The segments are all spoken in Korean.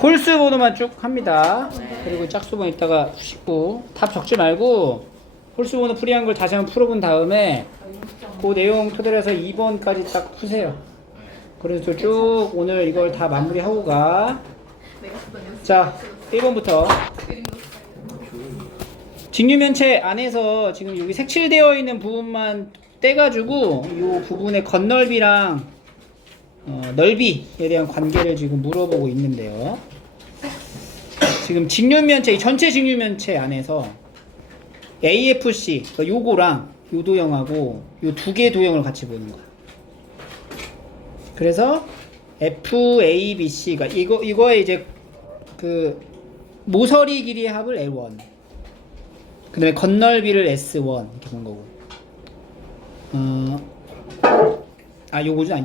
홀수 번호만 쭉 합니다. 그리고 짝수 번호 이따가 푸시고 답 적지 말고 홀수 번호 풀이한 걸 다시 한번 풀어본 다음에 그 내용 토대로 해서 2번까지 딱 푸세요. 그래서 쭉 오늘 이걸 다 마무리하고 가. 자, 1번부터 직류면체 안에서 지금 여기 색칠되어 있는 부분만 떼가지고 이 부분의 겉넓이랑 넓이에 대한 관계를 지금 물어보고 있는데요. 지금 직류면체, 전체 직류면체 안에서 AFC, 그러니까 요거랑 요 도형하고 요 두 개 도형을 같이 보는 거야. 그래서 FABC가 이거에 이제 그 모서리 길이의 합을 L1, 그 다음에 겉넓이를 S1 이렇게 보는 거고.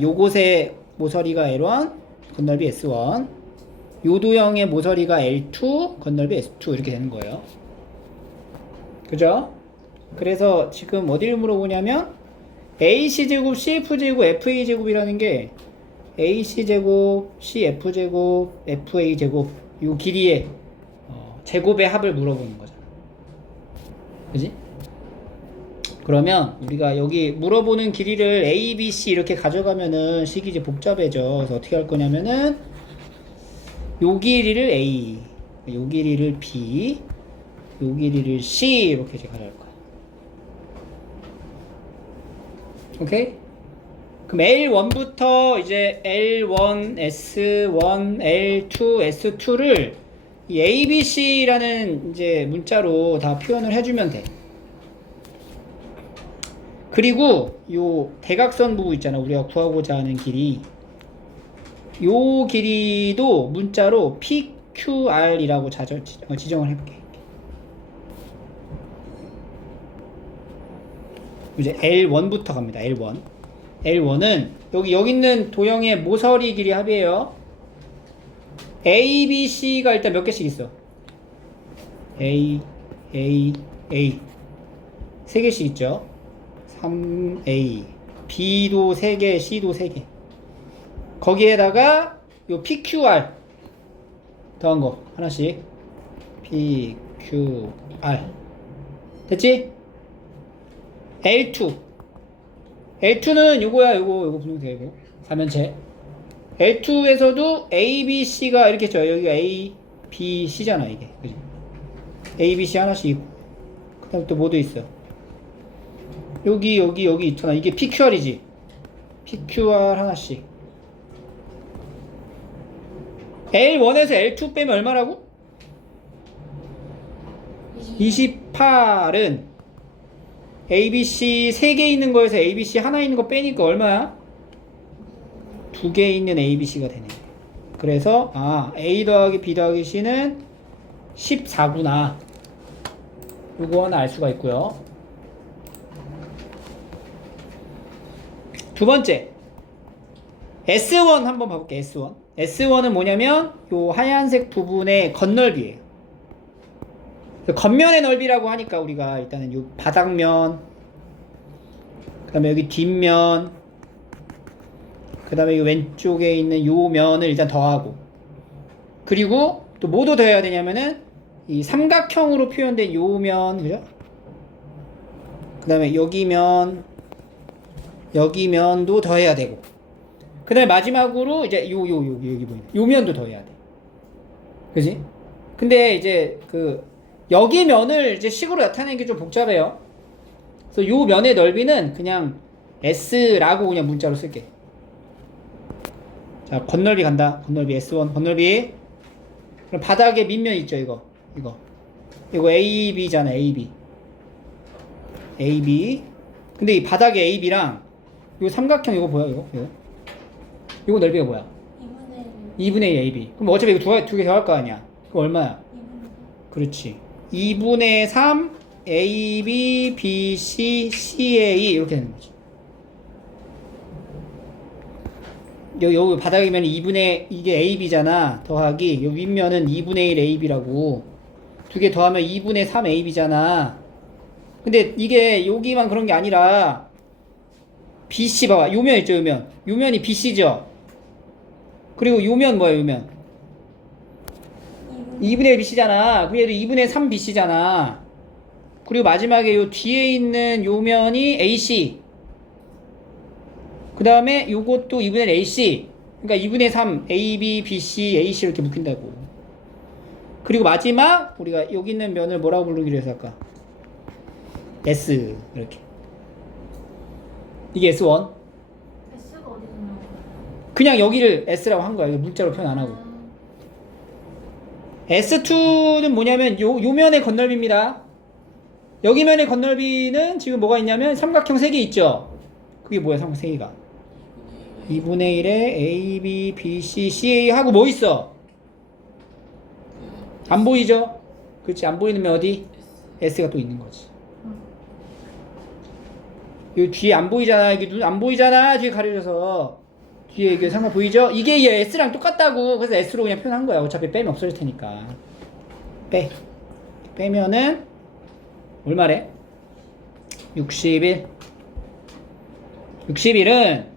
요곳의 모서리가 L1, 겉넓이 S1, 요 도형의 모서리가 L2, 겉넓이 S2 이렇게 되는 거예요. 그죠? 그래서 지금 어디를 물어보냐면 AC제곱, CF제곱, FA제곱이라는 게 AC제곱, CF제곱, FA제곱 요 길이의 제곱의 합을 물어보는 거잖아. 그지? 그러면 우리가 여기 물어보는 길이를 A, B, C 이렇게 가져가면은 식이 이제 복잡해져. 그래서 어떻게 할 거냐면은 요 길이를 A, 요 길이를 B, 요 길이를 C 이렇게 이제 가져갈 거야. 오케이? 그럼 L1부터 이제 L1, S1, L2, S2를 이 ABC라는 이제 문자로 다 표현을 해주면 돼. 그리고 요 대각선 부분 있잖아. 우리가 구하고자 하는 길이. 요 길이도 문자로 PQR이라고 지정을 해볼게. 이제 L1부터 갑니다. L1. L1은 여기 있는 도형의 모서리 길이 합이에요. A, B, C가 일단 몇 개씩 있어? A, A, A. 3개씩 있죠? 3A. B도 3개, C도 3개. 거기에다가 요 PQR 더한 거 하나씩. PQR. 됐지? L2. L2는 요거야, 요거 분명히 이거. 사면체. L2에서도 A, B, C가 이렇게 죠. 여기가 A, B, C잖아, 이게. 그지? A, B, C 하나씩 있고. 그 다음에 또 뭐도 있어? 여기 있잖아. 이게 PQR이지? PQR 하나씩. L1에서 L2 빼면 얼마라고? 28은 ABC 3개 있는 거에서 ABC 하나 있는 거 빼니까 얼마야? 2개 있는 ABC가 되네. 그래서 A 더하기 B 더하기 C는 14구나. 요거 하나 알 수가 있고요. 두 번째 S1 한번 봐볼게. S1은 뭐냐면 요 하얀색 부분의 겉넓이에요. 겉면의 넓이라고 하니까 우리가 일단은 요 바닥면, 그 다음에 여기 뒷면, 그 다음에 요 왼쪽에 있는 요 면을 일단 더하고, 그리고 또 뭐도 더해야 되냐면은 이 삼각형으로 표현된 요 면, 그죠? 그 다음에 여기 면도 더해야 되고, 그 다음에 마지막으로 이제 여기 보이는 요 면도 더해야 돼. 그지? 근데 이제 여기 면을 이제 식으로 나타내는 게 좀 복잡해요. 그래서 요 면의 넓이는 그냥 S라고 그냥 문자로 쓸게. 자, 겉넓이 간다. 겉넓이 S1, 겉넓이. 그럼 바닥에 밑면 있죠, 이거 AB잖아, AB. 근데 이 바닥에 AB랑 요 삼각형 이거 뭐야, 이거 넓이가 뭐야? 2분의 1 AB. 그럼 어차피 이거 두 개 더 할 거 아니야? 그럼 얼마야? 2분의 1. 그렇지. 2분의 3 AB, BC, CA 이렇게 되는 거지. 여기 바닥이면 이게 AB잖아. 더하기 요 윗면은 2분의 1 AB라고. 두 개 더하면 2분의 3 AB잖아. 근데 이게 여기만 그런 게 아니라 BC 봐봐. 요 면 있죠, 요 면이 BC죠. 그리고 요면 뭐야 요면? 2분의 1 BC잖아. 그럼 얘도 2분의 3 BC잖아. 그리고 마지막에 요 뒤에 있는 요면이 AC. 그 다음에 요것도 2분의 1 AC. 그러니까 2분의 3 AB, BC, AC 이렇게 묶인다고. 그리고 마지막 우리가 여기 있는 면을 뭐라고 부르기로 해서 아까 S 이렇게. 이게 S1. S가 어디서 나온 거야? 그냥 여기를 S라고 한 거야. 이거 문자로 표현 안 하고. S2는 뭐냐면 요 면의 건널비입니다. 여기 면의 건널비는 지금 뭐가 있냐면 삼각형 3개 있죠. 그게 뭐야 삼각형 3개가? 2분의 1에 A, B, B, C, CA 하고 뭐 있어? 안 보이죠? 그렇지 안 보이는 면 어디? S가 또 있는 거지. 요 뒤에 안 보이잖아. 이게 눈 안 보이잖아. 뒤에 가려져서 뒤에 이게 상관 보이죠? 이게 얘 S랑 똑같다고. 그래서 S로 그냥 표현한 거야. 어차피 빼면 없어질 테니까. 빼면은 얼마래? 61. 61은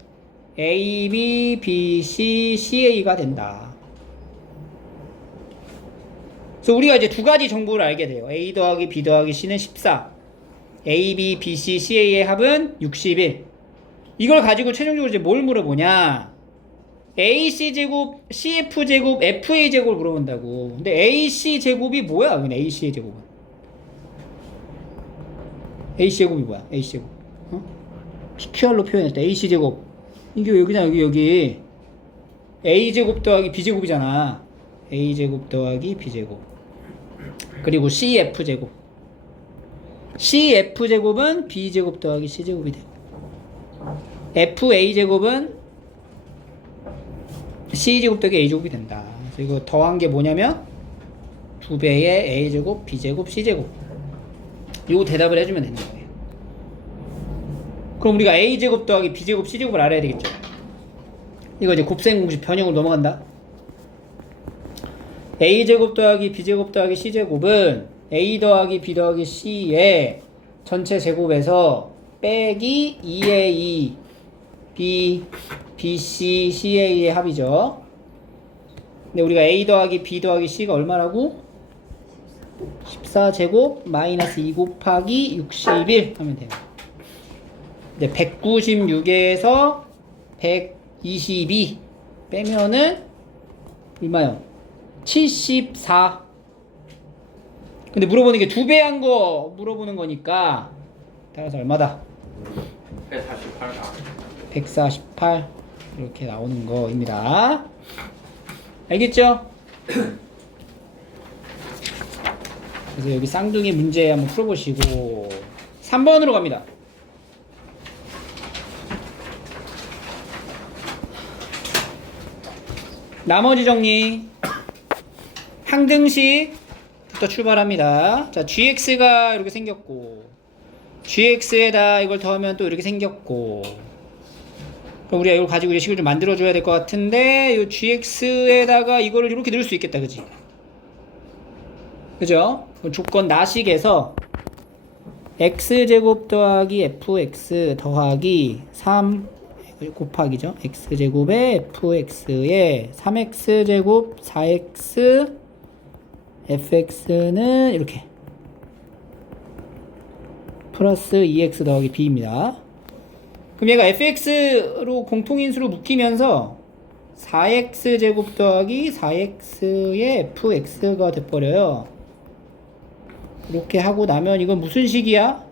A, B, B, C, CA가 된다. 그래서 우리가 이제 두 가지 정보를 알게 돼요. A 더하기 B 더하기 C는 14. A, B, B, C, CA의 합은 61. 이걸 가지고 최종적으로 이제 뭘 물어보냐? AC 제곱, CF 제곱, FA 제곱을 물어본다고. 근데 AC 제곱이 뭐야? 그냥 AC의 제곱은. AC 제곱이 뭐야? AC 제곱. 어? PQR로 표현했다. AC 제곱. 이게 여기잖아. 여기. A 제곱 더하기 B 제곱이잖아. A 제곱 더하기 B 제곱. 그리고 CF 제곱. CF 제곱은 B 제곱 더하기 C 제곱이 되고. FA 제곱은 C 제곱 더하기 A 제곱이 된다. 그래서 이거 더한 게 뭐냐면 2배의 A 제곱, B 제곱, C 제곱. 이거 대답을 해주면 되는 거예요. 그럼 우리가 A 제곱 더하기 B 제곱, C 제곱을 알아야 되겠죠. 이거 이제 곱셈 공식 변형으로 넘어간다. A 제곱 더하기 B 제곱 더하기 C 제곱은 A 더하기 B 더하기 C의 전체 제곱에서 빼기 2A, B, BC, CA의 합이죠. 근데 우리가 A 더하기 B 더하기 C가 얼마라고? 14제곱 마이너스 2 곱하기 61 하면 돼요. 이제 196에서 122 빼면은 얼마요? 74. 근데 물어보는 게 2배 한 거 물어보는 거니까 따라서 얼마다? 148 이렇게 나오는 거입니다. 알겠죠? 그래서 여기 쌍둥이 문제 한번 풀어보시고 3번으로 갑니다. 나머지 정리. 항등식부터 출발합니다. 자, gx가 이렇게 생겼고 gx에다 이걸 더하면 또 이렇게 생겼고, 그럼 우리가 이걸 가지고 이제 식을 좀 만들어줘야 될 것 같은데, 이 gx에다가 이거를 이렇게 넣을 수 있겠다, 그지? 그죠? 조건 나식에서 x제곱 더하기 fx 더하기 3 곱하기죠. x제곱에 fx에 3x제곱 4x fx는 이렇게 플러스 2x 더하기 b입니다. 그럼 얘가 fx로 공통인수로 묶이면서 4x제곱 더하기 4x의 fx가 돼버려요. 이렇게 하고 나면 이건 무슨 식이야?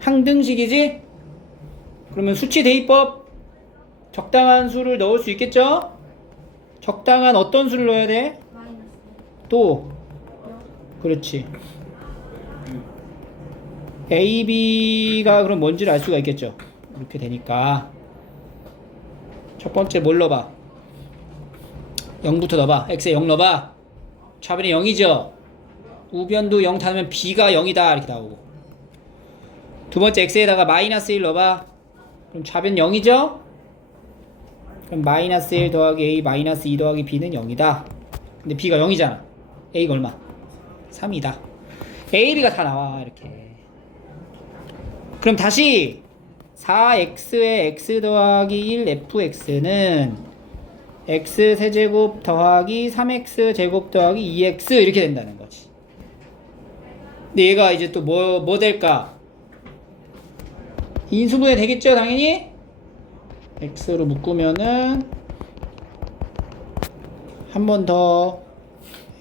항등식이지? 그러면 수치 대입법 적당한 수를 넣을 수 있겠죠? 적당한 어떤 수를 넣어야 돼? 또 그렇지. A, B가 그럼 뭔지를 알 수가 있겠죠. 이렇게 되니까 첫 번째 뭘 넣어봐? 0부터 넣어봐. X에 0 넣어봐. 좌변이 0이죠. 우변도 0 닫으면 B가 0이다 이렇게 나오고, 두 번째 X에다가 마이너스 1 넣어봐. 그럼 좌변 0이죠? 그럼 마이너스 1 더하기 A 마이너스 2 더하기 B는 0이다. 근데 B가 0이잖아. A가 얼마? 3이다. A, B가 다 나와 이렇게. 그럼 다시 4x의 x 더하기 1 fx는 x 세제곱 더하기 3x 제곱 더하기 2x 이렇게 된다는 거지. 근데 얘가 이제 또 뭐 될까? 인수분해 되겠죠, 당연히? x로 묶으면은 한 번 더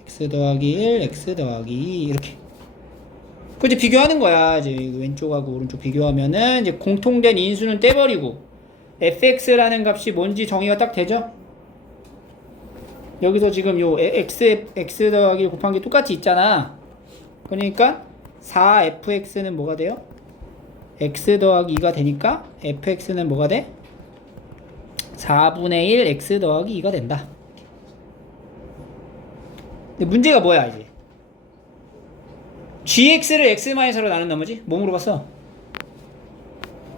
x 더하기 1, x 더하기 2 이렇게. 그 이제 비교하는 거야. 이제 왼쪽하고 오른쪽 비교하면은 이제 공통된 인수는 떼버리고 fx라는 값이 뭔지 정의가 딱 되죠? 여기서 지금 요 x 더하기 1 곱한 게 똑같이 있잖아. 그러니까 4fx는 뭐가 돼요? x 더하기 2가 되니까 fx는 뭐가 돼? 4분의 1 x 더하기 2가 된다. 근데 문제가 뭐야 이제? gx를 x-로 나눈 나머지 뭐 물어봤어?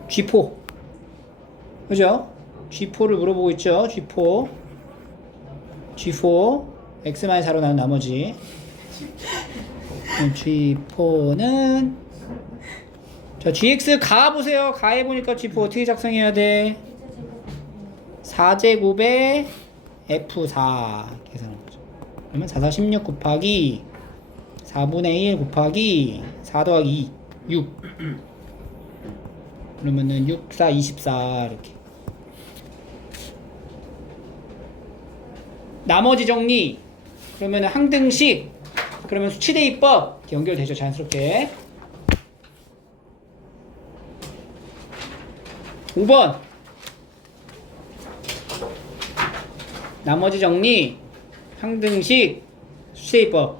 g4 그죠? g4를 물어보고 있죠. g4 x-4로 나눈 나머지 g4는 자 gx 가보세요. 가해보니까 g4 어떻게 작성해야 돼? 4제곱에 f4 계산하는 거죠. 그러면 4, 4, 16 곱하기 4분의 1 곱하기 4 더하기 2 6 그러면은 6, 4, 24 이렇게. 나머지 정리 그러면은 항등식 그러면 수치대입법 이렇게 연결되죠. 자연스럽게. 5번 나머지 정리 항등식 수치대입법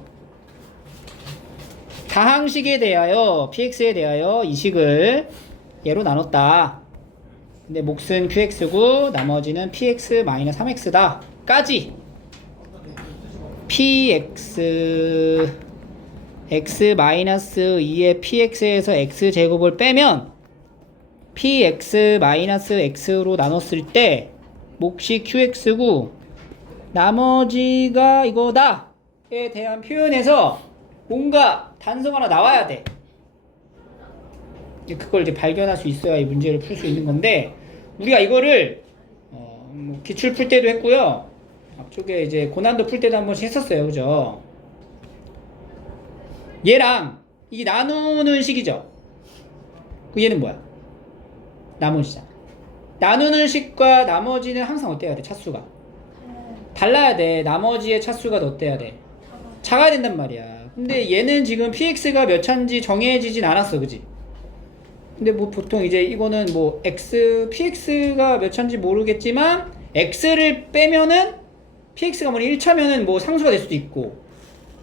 다항식에 대하여 px에 대하여 이 식을 얘로 나눴다. 근데 몫은 qx고 나머지는 px-3x다 까지 px x-2의 px에서 x제곱을 빼면 px-x로 나눴을 때 몫이 qx고 나머지가 이거다에 대한 표현에서 뭔가 단서가 하나 나와야 돼. 그걸 이제 발견할 수 있어야 이 문제를 풀 수 있는 건데 우리가 이거를 뭐 기출 풀 때도 했고요. 앞쪽에 이제 고난도 풀 때도 한 번씩 했었어요. 그죠? 얘랑 이 나누는 식이죠. 그 얘는 뭐야? 나머지잖아. 나누는 식과 나머지는 항상 어때야 돼? 차수가 달라야 돼. 나머지의 차수가 어때야 돼? 작아야 된단 말이야. 근데 얘는 지금 px가 몇 차인지 정해지진 않았어. 그지? 근데 뭐 보통 이제 이거는 뭐 px가 몇 차인지 모르겠지만 x를 빼면은 px가 뭐 1차면은 뭐 상수가 될 수도 있고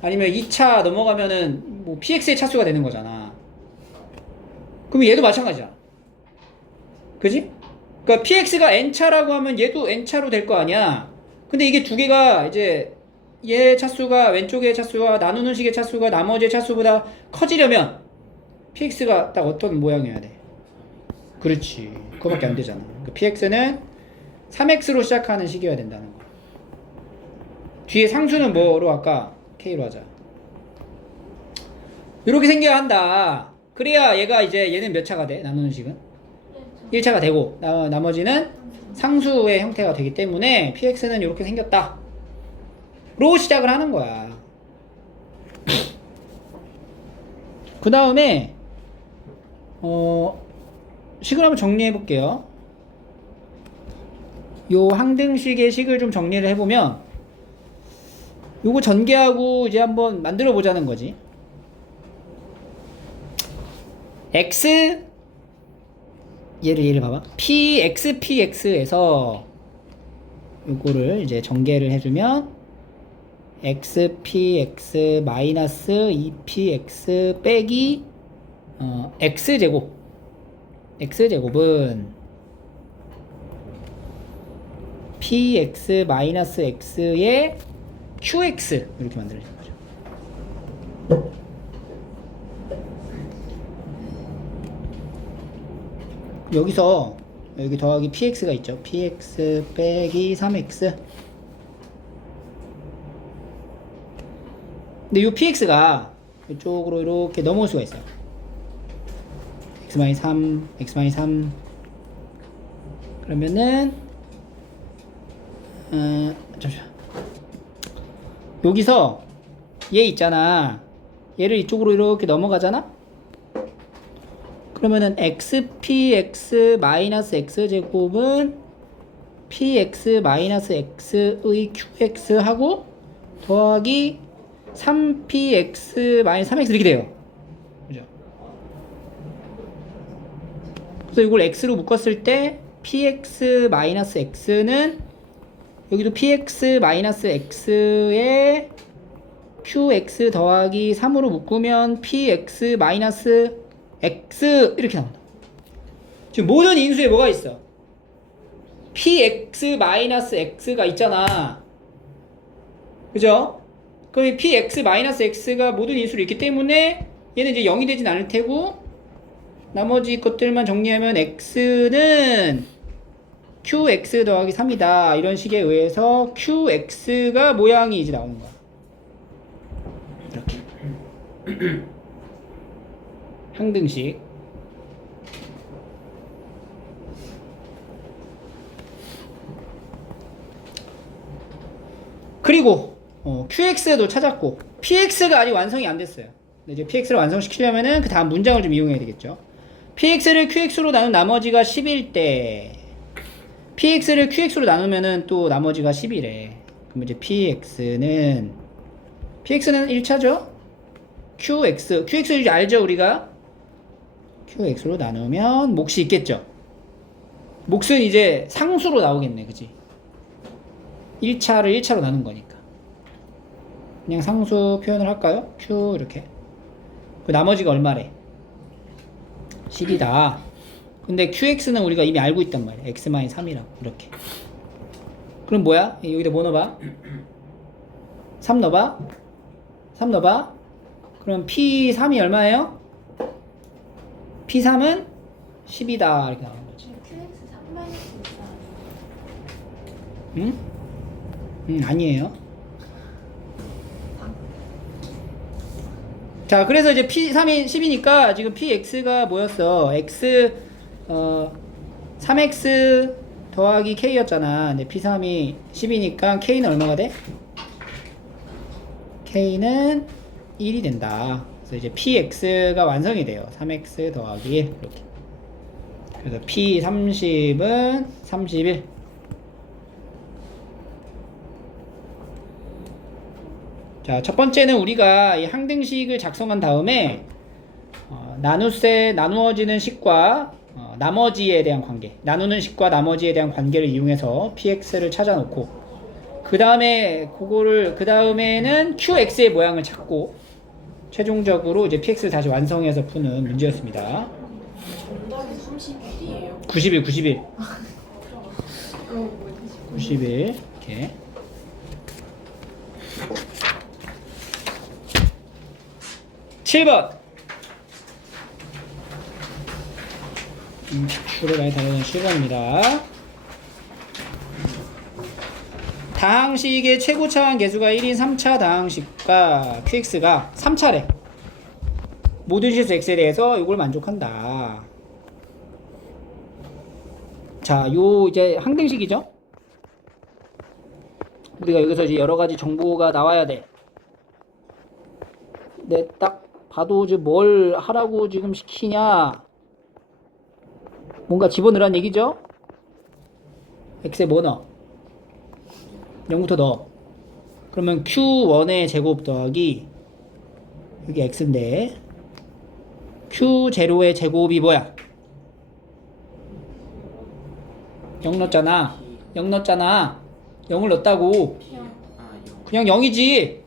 아니면 2차 넘어가면은 뭐 px의 차수가 되는 거잖아. 그럼 얘도 마찬가지야. 그지? 그러니까 px가 n차라고 하면 얘도 n차로 될 거 아니야. 근데 이게 두 개가 이제 얘 차수가 왼쪽의 차수와 나누는 식의 차수가 나머지의 차수보다 커지려면 px가 딱 어떤 모양이어야 돼? 그렇지. 그거밖에 안 되잖아. 그러니까 px는 3x로 시작하는 식이어야 된다는 거. 뒤에 상수는 뭐로 할까? k로 하자. 이렇게 생겨야 한다. 그래야 얘가 이제 얘는 몇 차가 돼? 나누는 식은? 1차가 되고 나머지는 상수의 형태가 되기 때문에 px는 이렇게 생겼다. 로 시작을 하는 거야. 그 다음에 식을 한번 정리해 볼게요. 요 항등식의 식을 좀 정리를 해보면 요거 전개하고 이제 한번 만들어 보자는 거지. x 얘를 봐봐. px에서 요거를 이제 전개를 해주면 xpx 마이너스 2px 빼기 x제곱은 px 마이너스 x의 qx 이렇게 만들어지는 거죠. 여기서 여기 더하기 px가 있죠. px 빼기 3x. 근데 이 px가 이쪽으로 이렇게 넘어올 수가 있어요. x-3 그러면은 잠시만. 여기서 얘 있잖아. 얘를 이쪽으로 이렇게 넘어가잖아? 그러면은 xpx 마이너스 x제곱은 px 마이너스 x의 qx하고 더하기 3px 마이너스 3x 이렇게 돼요. 그죠? 그래서 이걸 x로 묶었을 때 px 마이너스 x는 여기도 px 마이너스 x에 qx 더하기 3으로 묶으면 px 마이너스 x 이렇게 나온다. 지금 모든 인수에 뭐가 있어? px 마이너스 x가 있잖아. 그죠? 그럼 이 px 마이너스 x가 모든 인수로 있기 때문에 얘는 이제 0이 되진 않을 테고 나머지 것들만 정리하면 x는 qx 더하기 3이다. 이런 식에 의해서 qx가 모양이 이제 나오는 거야. 이렇게. 항등식. 그리고 QX도 찾았고 PX가 아직 완성이 안 됐어요. 근데 이제 PX를 완성시키려면은 그 다음 문장을 좀 이용해야 되겠죠. PX를 QX로 나눈 나머지가 10일 때 PX를 QX로 나누면은 또 나머지가 10이래. 그럼 이제 PX는 1차죠? QX 이제 알죠 우리가? QX로 나누면 몫이 있겠죠. 몫은 이제 상수로 나오겠네, 그치? 1차를 1차로 나눈 거니까. 그냥 상수 표현을 할까요? Q 이렇게. 그 나머지가 얼마래? 10이다. 근데 QX는 우리가 이미 알고 있단 말이야. X-3이라고. 이렇게. 그럼 뭐야? 여기다 뭐 넣어봐? 3 넣어봐. 3 넣어봐. 그럼 P3이 얼마예요? P3은 10이다. 이렇게 나오는 거지. QX 3-4 응? 아니에요. 자, 그래서 이제 P3이 10이니까 지금 PX가 뭐였어? 3X 더하기 K였잖아. 근데 P3이 10이니까 K는 얼마가 돼? K는 1이 된다. 그래서 이제 PX가 완성이 돼요. 3X 더하기 1 이렇게. 그래서 P30은 31. 자, 첫 번째는 우리가 이 항등식을 작성한 다음에 나누어지는 식과 나머지에 대한 관계, 나누는 식과 나머지에 대한 관계를 이용해서 px를 찾아놓고 그 다음에는 qx의 모양을 찾고 최종적으로 이제 px를 다시 완성해서 푸는 문제였습니다. 정답이 31이에요. 91 이렇게. (7번) 주로 많이 다루는 7번입니다. 다항식의 최고차항 계수가 1인 3차 다항식과 qx가 3차래. 모든 실수 x에 대해서 이걸 만족한다. 자, 요 이제 항등식이죠. 우리가 여기서 이제 여러 가지 정보가 나와야 돼. 내 딱 봐도 지금 뭘 하라고 지금 시키냐. 뭔가 집어넣으란 얘기죠? x에 뭐 넣어? 0부터 넣어. 그러면 q1의 제곱 더하기 여기 x인데 q0의 제곱이 뭐야? 0 넣었잖아. 0 넣었잖아. 0을 넣었다고. 그냥 0이지.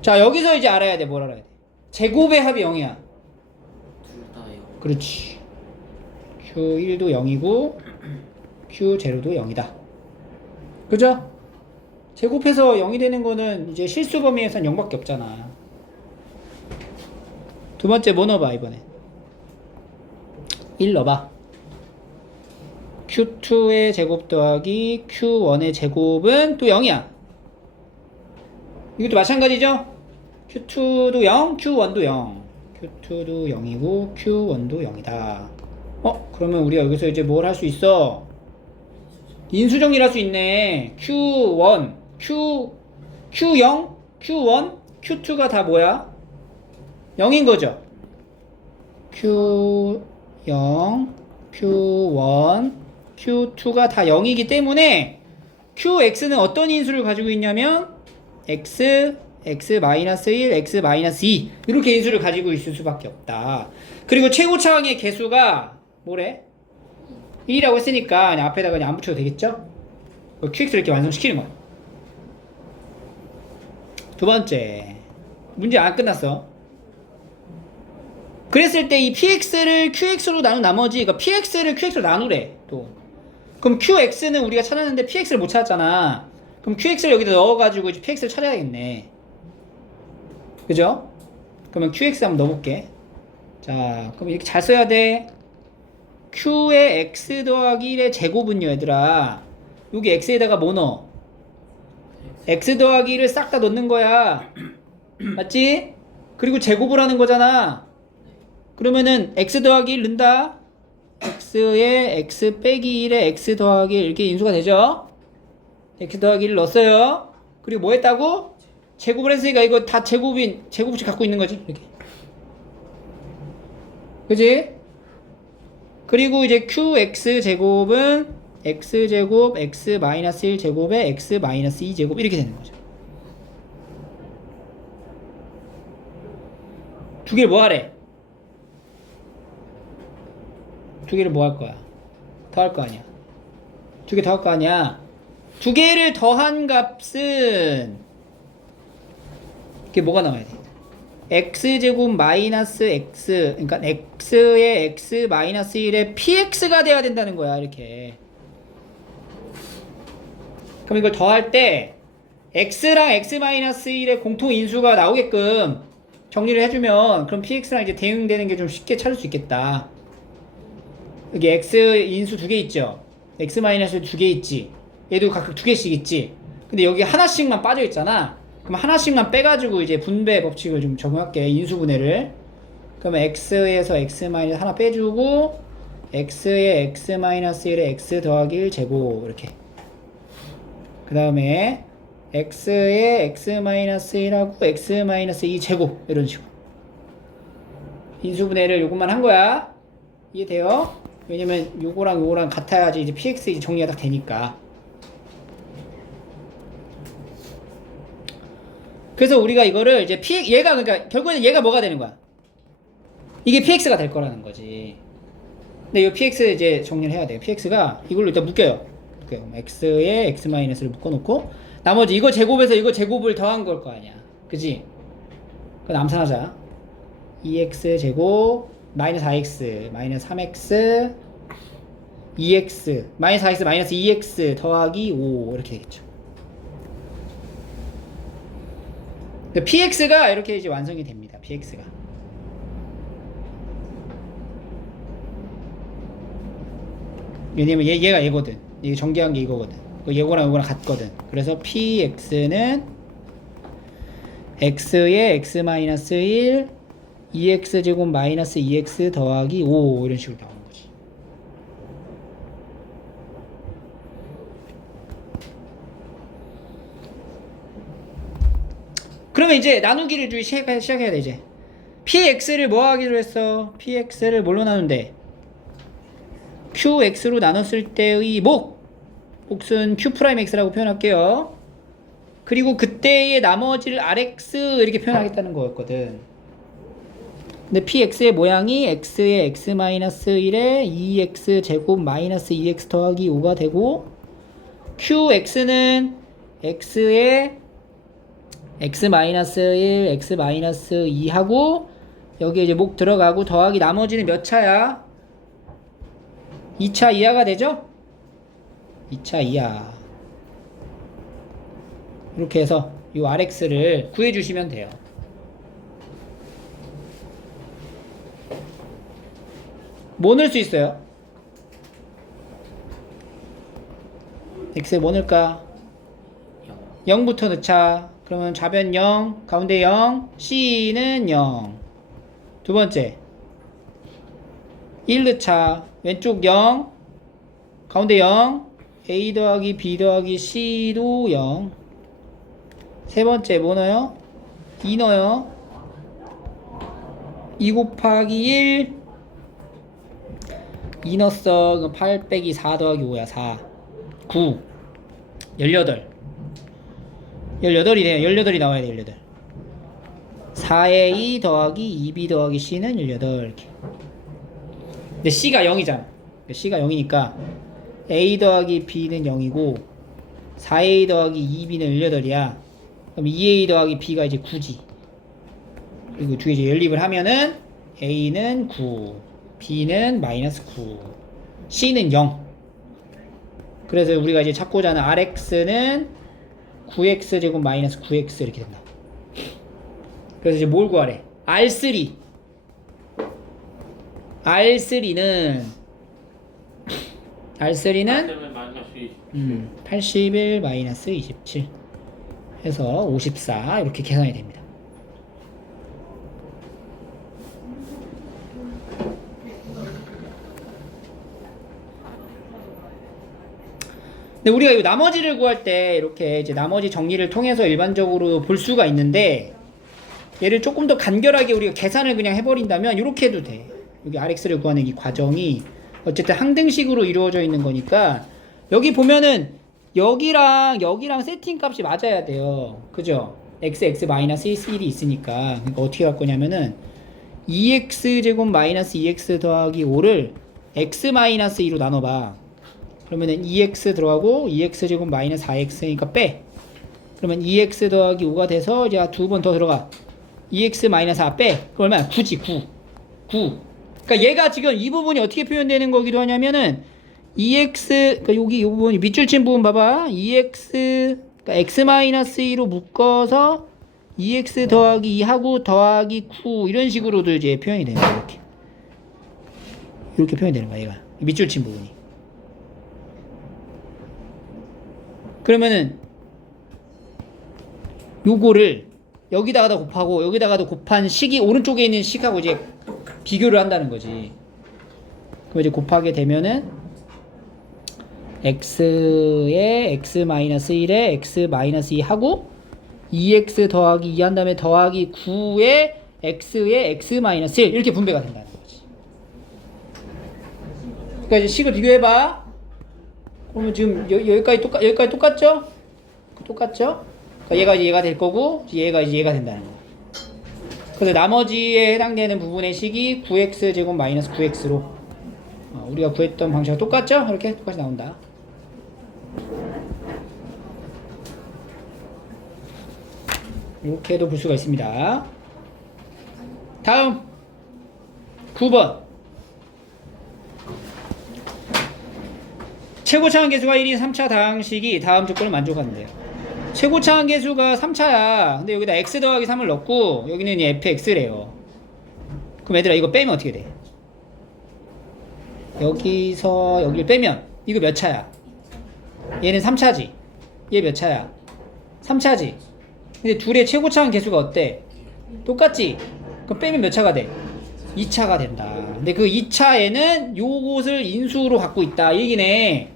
자, 여기서 이제 알아야 돼. 뭘 알아야 돼? 제곱의 합이 0이야. 둘 다요. 그렇지. Q1도 0이고 Q0도 0이다. 그죠? 제곱해서 0이 되는 거는 이제 실수 범위에선 0밖에 없잖아. 두 번째 뭐 넣어봐 이번에? 1 넣어봐. Q2의 제곱 더하기 Q1의 제곱은 또 0이야. 이것도 마찬가지죠? Q2도 0, Q1도 0. Q2도 0이고 Q1도 0이다. 그러면 우리가 여기서 이제 뭘 할 수 있어? 인수 정리를 할 수 있네. Q1, Q0, Q1, Q2가 다 뭐야? 0인 거죠. Q0, Q1, Q2가 다 0이기 때문에 QX는 어떤 인수를 가지고 있냐면 X, X-1, X-2 이렇게 인수를 가지고 있을 수밖에 없다. 그리고 최고차항의 개수가 뭐래? 1이라고 했으니까 그냥 앞에다가 그냥 안 붙여도 되겠죠? QX를 이렇게 완성시키는 거야. 두 번째 문제 안 끝났어. 그랬을 때 이 PX를 QX로 나눈 나머지 그러니까 PX를 QX로 나누래 또. 그럼 QX는 우리가 찾았는데 PX를 못 찾았잖아. 그럼 QX를 여기다 넣어가지고 이제 PX를 찾아야겠네. 그죠? 그러면 QX 한번 넣어볼게. 자, 그럼 이렇게 잘 써야 돼. Q의 X 더하기 1의 제곱은요, 얘들아. 여기 X에다가 뭐 넣어? X 더하기 1을 싹 다 넣는 거야. 맞지? 그리고 제곱을 하는 거잖아. 그러면은 X 더하기 1 넣는다. X에 X 빼기 1에 X 더하기 1 이렇게 인수가 되죠? X 더하기 1 넣었어요. 그리고 뭐 했다고? 제곱을 했으니까 이거 다 제곱식 갖고 있는 거지. 이렇게. 그지? 그리고 이제 QX 제곱은 X제곱 X-1 제곱에 X-2 제곱 이렇게 되는 거죠. 두 개를 뭐 하래? 두 개를 뭐 할 거야? 더 할 거 아니야? 두 개 더 할 거 아니야? 두 개를 더한 값은 이게 뭐가 나와야 돼? x제곱 마이너스 x 그러니까 x의 x 마이너스 1의 px가 돼야 된다는 거야. 이렇게. 그럼 이걸 더할 때 x랑 x 마이너스 1의 공통 인수가 나오게끔 정리를 해주면 그럼 px랑 이제 대응되는 게 좀 쉽게 찾을 수 있겠다. 여기 x 인수 두 개 있죠. x 마이너스 두 개 있지. 얘도 각각 두 개씩 있지. 근데 여기 하나씩만 빠져 있잖아. 그럼 하나씩만 빼가지고 이제 분배 법칙을 좀 적용할게. 인수분해를. 그러면 x에서 x 마이너스 하나 빼주고 x에 x 마이너스 1에 x 더하기 1 제곱 이렇게. 그 다음에 x에 x 마이너스 1하고 x 마이너스 2 제곱 이런 식으로. 인수분해를 요것만 한 거야. 이해돼요? 왜냐면 요거랑 같아야지 이제 px 이제 정리가 딱 되니까. 그래서 우리가 이거를 이제 얘가 그러니까 결국에는 얘가 뭐가 되는 거야? 이게 px가 될 거라는 거지. 근데 이 px 이제 정리를 해야 돼요. px가 이걸로 일단 묶여요. x에 x-를 묶어놓고 나머지 이거 제곱에서 이거 제곱을 더한 걸 거 아니야. 그지? 그럼 암산하자. 2x 제곱 마이너스 4x 마이너스 3x 2x 마이너스 4x 마이너스 2x 더하기 5 이렇게 되겠죠. px가 이렇게 이제 완성이 됩니다. px가. 왜냐면 얘가 얘거든. 이게 전개한 게 이거거든. 얘거랑 같거든. 그래서 px는 x에 x-1 2x 제곱 마이너스 2x 더하기 5 이런 식으로 나오는 거지. 그러면 이제 나누기를 시작해야 돼. 이제 px를 뭐 하기로 했어? px를 뭘로 나눈대? qx로 나눴을 때의 몫은 q'x라고 표현할게요. 그리고 그때의 나머지를 rx 이렇게 표현하겠다는 거였거든. 근데 px의 모양이 x에 x-1에 2x 제곱 마이너스 2x 더하기 5가 되고 qx는 x에 x-1, x-2하고 여기에 이제 목 들어가고 더하기 나머지는 몇 차야? 2차 이하가 되죠? 2차 이하. 이렇게 해서 이 rx를 구해주시면 돼요. 뭐 넣을 수 있어요? x에 뭐 넣을까? 0부터 넣자. 그러면 좌변 0, 가운데 0, c는 0. 두 번째 1 넣자. 왼쪽 0, 가운데 0, A 더하기 B 더하기 C도 0. 세 번째 뭐 넣어요? 2 넣어요. 2 곱하기 1. 2 넣었어. 그럼 8 빼기 4 더하기 5야. 4. 9. 18. 18이네요. 18이 나와야 돼. 18. 4에 2 더하기 2B 더하기 C는 18. 이렇게. 근데 C가 0이잖아. C가 0이니까 A 더하기 B는 0이고 4A 더하기 2B는 18이야. 그럼 2A 더하기 B가 이제 9지. 그리고 뒤에 이제 연립을 하면은 A는 9, B는 마이너스 9, C는 0. 그래서 우리가 이제 찾고자 하는 RX는 9X 제곱 마이너스 9X 이렇게 된다. 그래서 이제 뭘 구하래? R3. R3는 81 마이너스 27 해서 54 이렇게 계산이 됩니다. 근데 우리가 이 나머지를 구할 때 이렇게 이제 나머지 정리를 통해서 일반적으로 볼 수가 있는데 얘를 조금 더 간결하게 우리가 계산을 그냥 해버린다면 이렇게 해도 돼. 여기 RX를 구하는 이 과정이 어쨌든 항등식으로 이루어져 있는 거니까 여기 보면은 여기랑 세팅 값이 맞아야 돼요. 그죠? x 마이너스 1이 있으니까. 그러니까 어떻게 할 거냐면은 2x 제곱 마이너스 2x 더하기 5를 x 마이너스 2로 나눠봐. 그러면은 2x 들어가고 2x 제곱 마이너스 4x니까 빼. 그러면 2x 더하기 5가 돼서 이제 두 번 더 들어가. 2x 마이너스 4 빼. 그럼 얼마야? 9지 9. 그러니까 얘가 지금 이 부분이 어떻게 표현되는 거기도 하냐면은 2x 그러니까 여기 이 부분이 밑줄 친 부분 봐봐. 2x 그러니까 x 마이너스 2로 묶어서 2x 더하기 2 하고 더하기 9 이런 식으로도 이제 표현이 되는 거야. 이렇게 표현이 되는 거야. 얘가 밑줄 친 부분이. 그러면은 요거를 여기다가도 곱하고 여기다가도 곱한 식이 오른쪽에 있는 식하고 이제 비교를 한다는 거지. 그럼 이제 곱하게 되면은 x에 x-1에 x-2 하고 2x 더하기 2 한 다음에 더하기 9에 x에 x-1 이렇게 분배가 된다는 거지. 그러니까 이제 식을 비교해봐. 그러면 지금 여기까지 똑같죠? 똑같죠? 그러니까 얘가 될 거고 얘가 된다는 거. 그래서 나머지에 해당되는 부분의 식이 9x 제곱 마이너스 9x로 우리가 구했던 방식과 똑같죠? 이렇게 똑같이 나온다. 이렇게도 볼 수가 있습니다. 다음 9번 최고차항 계수가 1인 3차 다항식이 다음 조건을 만족하는데요. 최고차항 계수가 3차야. 근데 여기다 x 더하기 3을 넣고 여기는 fx래요. 그럼 얘들아 이거 빼면 어떻게 돼? 여기서 여기를 빼면 이거 몇 차야? 얘는 3차지. 얘 몇 차야? 3차지. 근데 둘의 최고차항 계수가 어때? 똑같지? 그럼 빼면 몇 차가 돼? 2차가 된다. 근데 그 2차에는 요것을 인수로 갖고 있다. 이 얘기네.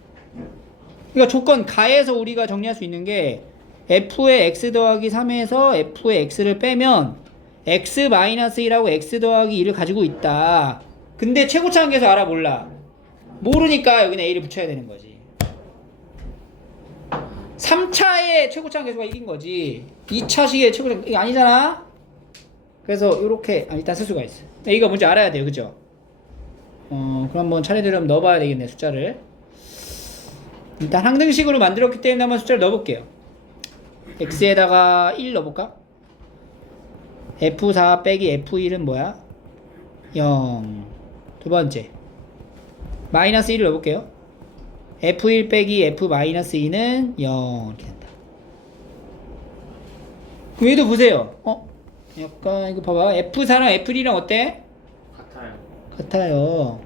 그러니까 조건 가에서 우리가 정리할 수 있는 게 f의 x 더하기 3에서 f의 x를 빼면 x-1하고 x 더하기 2를 가지고 있다. 근데 최고차항 계수 알아 몰라? 모르니까 여기는 a를 붙여야 되는 거지. 3차의 최고차항 계수가 1인 거지. 2차식의 최고차항 이거 아니잖아. 그래서 이렇게 일단 쓸 수가 있어. 이거 뭔지 알아야 돼요. 그죠? 그럼 한번 차례대로 한번 넣어봐야 되겠네. 숫자를 일단 항등식으로 만들었기 때문에 한번 숫자를 넣어볼게요. x에다가 1 넣어볼까? f4 빼기 f1은 뭐야? 0. 두 번째 마이너스 1을 넣어볼게요. f1 빼기 f-2는 0 이렇게 된다. 얘도 보세요. 약간 이거 봐봐. f4랑 f1이랑 어때? 같아요.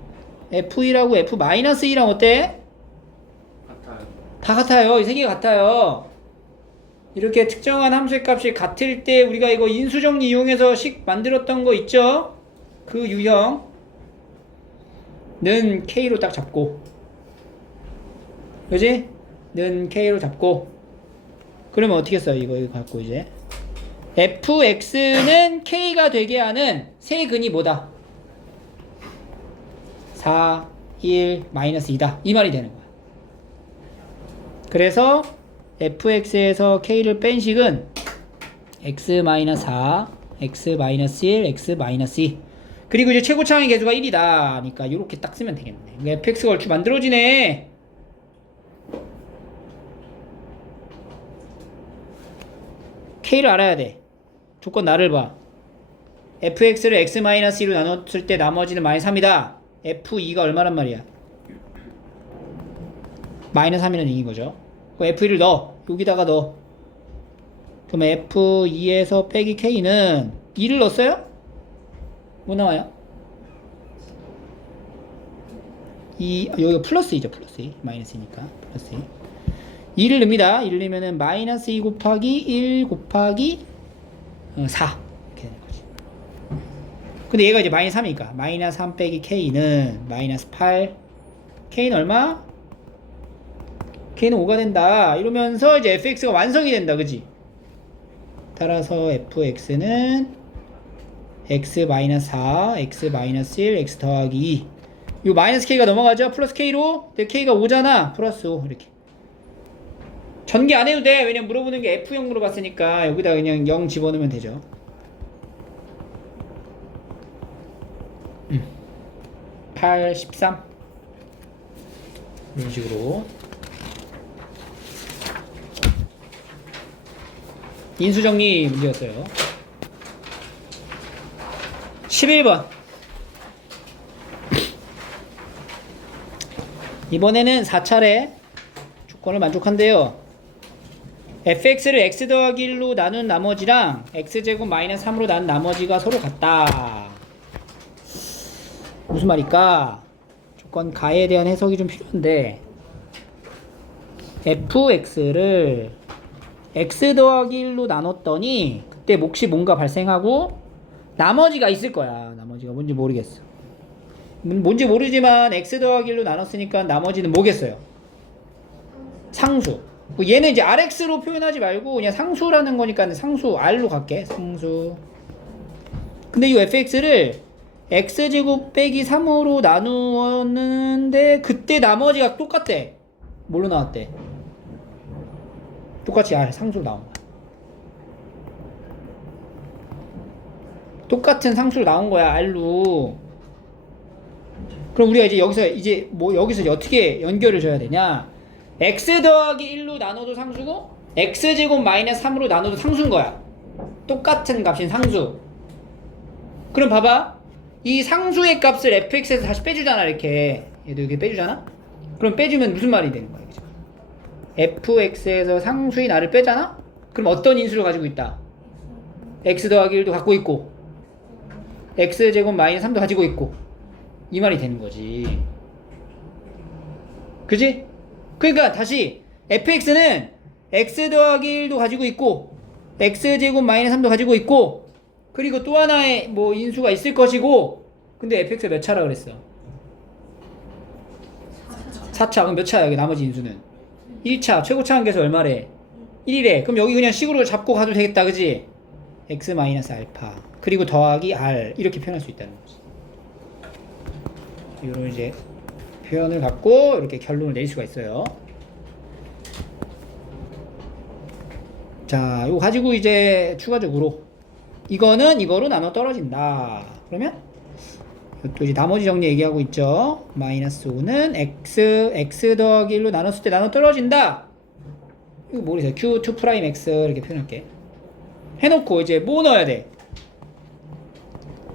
f1하고 f-2랑 어때? 다 같아요. 이 세 개가 같아요. 이렇게 특정한 함수의 값이 같을 때 우리가 이거 인수정리 이용해서 식 만들었던 거 있죠? 그 유형는 K로 딱 잡고, 그지? K로 잡고 그러면 어떻게 써요? 이거 갖고 이제 fx는 K가 되게 하는 세 근이 뭐다? 4, 1, 마이너스 2다. 이 말이 되는 거야. 그래서 fx에서 K를 뺀 식은 x-4, x-1, x-2 그리고 이제 최고차항의 개수가 1이다. 그러니까 이렇게 딱 쓰면 되겠네. fx가 얼추 만들어지네. K를 알아야 돼. 조건 나를 봐. fx를 x-2로 나눴을 때 나머지는 마이너스 3이다. f2가 얼마란 말이야? 마이너스 3이라는 얘기인 거죠. f1을 넣어. 여기다가 넣어. 그럼 f2에서 빼기 k는 2를 넣었어요? 뭐 나와요? 여기가 플러스 2죠. 플러스 2. 마이너스니까. 플러스 2. 2를 넣습니다. 2를 넣으면은 마이너스 2 곱하기 1 곱하기 4. 이렇게 되는 거지. 근데 얘가 이제 마이너스 3이니까. 마이너스 3 빼기 k는 마이너스 8. k는 얼마? k는 5가 된다. 이러면서 이제 fx가 완성이 된다. 그지? 따라서 fx는 x-4, x-1, x 더하기 2. 요 마이너스 k가 넘어가죠? 플러스 k로. 근데 k가 5잖아. 플러스 5. 이렇게. 전개 안 해도 돼. 왜냐면 물어보는 게 F형 물어봤으니까 여기다 그냥 0 집어넣으면 되죠. 8, 13 이런 식으로 인수정리 문제였어요. 11번 이번에는 4차례 조건을 만족한대요. fx를 x 더하기 1로 나눈 나머지랑 x제곱 마이너스 3으로 나눈 나머지가 서로 같다. 무슨 말일까? 조건 가에 대한 해석이 좀 필요한데 fx를 x 더하기 1로 나눴더니 그때 몫이 뭔가 발생하고 나머지가 있을 거야. 나머지가 뭔지 모르겠어. 뭔지 모르지만 x 더하기 1로 나눴으니까 나머지는 뭐겠어요? 상수. 얘는 이제 rx로 표현하지 말고 그냥 상수라는 거니까 상수 r로 갈게. 상수. 근데 이 fx를 x제곱 빼기 3으로 나누었는데 그때 나머지가 똑같대. 뭘로 나왔대? 똑같이 r 상수로 나온 거야. 똑같은 상수로 나온 거야. r로. 그럼 우리가 이제 여기서 어떻게 연결을 줘야 되냐? x 더하기 1로 나눠도 상수고 x제곱 마이너스 3으로 나눠도 상수인 거야. 똑같은 값인 상수. 그럼 봐봐. 이 상수의 값을 fx에서 다시 빼주잖아. 이렇게 얘도 이렇게 빼주잖아. 그럼 빼주면 무슨 말이 되는 거야? 그죠? fx에서 상수인 r을 빼잖아. 그럼 어떤 인수를 가지고 있다? x 더하기 1도 갖고 있고 x제곱 마이너스 3도 가지고 있고 이 말이 되는 거지. 그지? 그러니까 다시 fx는 x 더하기 1도 가지고 있고 x제곱 마이너스 3도 가지고 있고 그리고 또 하나의 뭐 인수가 있을 것이고 근데 fx가 몇 차라 그랬어? 4차. 그럼 몇 차야 여기 나머지 인수는? 1차. 최고차항 계수 얼마래? 1이래. 그럼 여기 그냥 식으로 잡고 가도 되겠다. 그지? x 마이너스 알파 그리고 더하기 r 이렇게 표현할 수 있다는 거지. 이런 이제 표현을 갖고 이렇게 결론을 낼 수가 있어요. 자, 이거 가지고 이제 추가적으로 이거는 이거로 나눠 떨어진다. 그러면 또 이제 나머지 정리 얘기하고 있죠. 마이너스 5는 x 더하기 1로 나눴을 때 나눠 떨어진다. 이거 모르겠어요. q2'x 이렇게 표현할게. 해놓고 이제 뭐 넣어야 돼?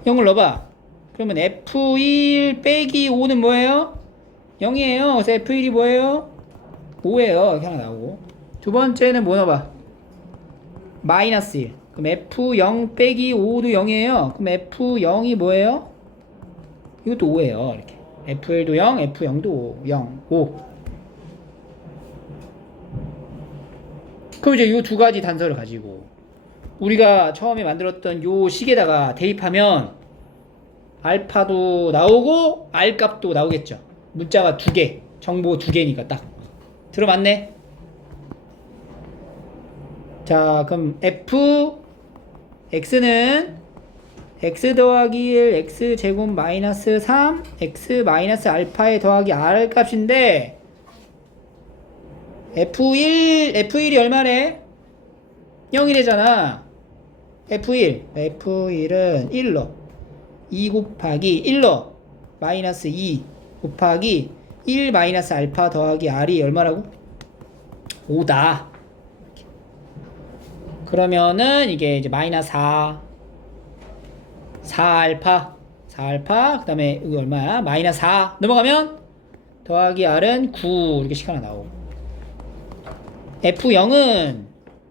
0을 넣어봐. 그러면 f1 빼기 5는 뭐예요? 0이에요. 그래서 f1이 뭐예요? 5예요. 이렇게 하나 나오고. 두 번째는 뭐 넣어봐? 마이너스 1. 그럼 f0 빼기 5도 0이에요. 그럼 f0이 뭐예요? 이것도 5예요. 이렇게. f1도 0, f0도 5. 0, 5. 그럼 이제 이 두 가지 단서를 가지고 우리가 처음에 만들었던 요 식에다가 대입하면 알파도 나오고 R 값도 나오겠죠. 문자가 두 개, 정보 두 개니까 딱 들어맞네. 자, 그럼 fx는 x 더하기 1 x 제곱 마이너스 3 x 마이너스 알파에 더하기 r 값인데 F1이 얼마래? 0이 되잖아. F1은 1로 2 곱하기 1로 마이너스 2 곱하기 1 마이너스 알파 더하기 r이 얼마라고? 5다. 그러면은 이게 이제 마이너스 4알파 그 다음에 이거 얼마야? 마이너스 4 넘어가면 더하기 r은 9 이렇게 식 하나 나오고 F0은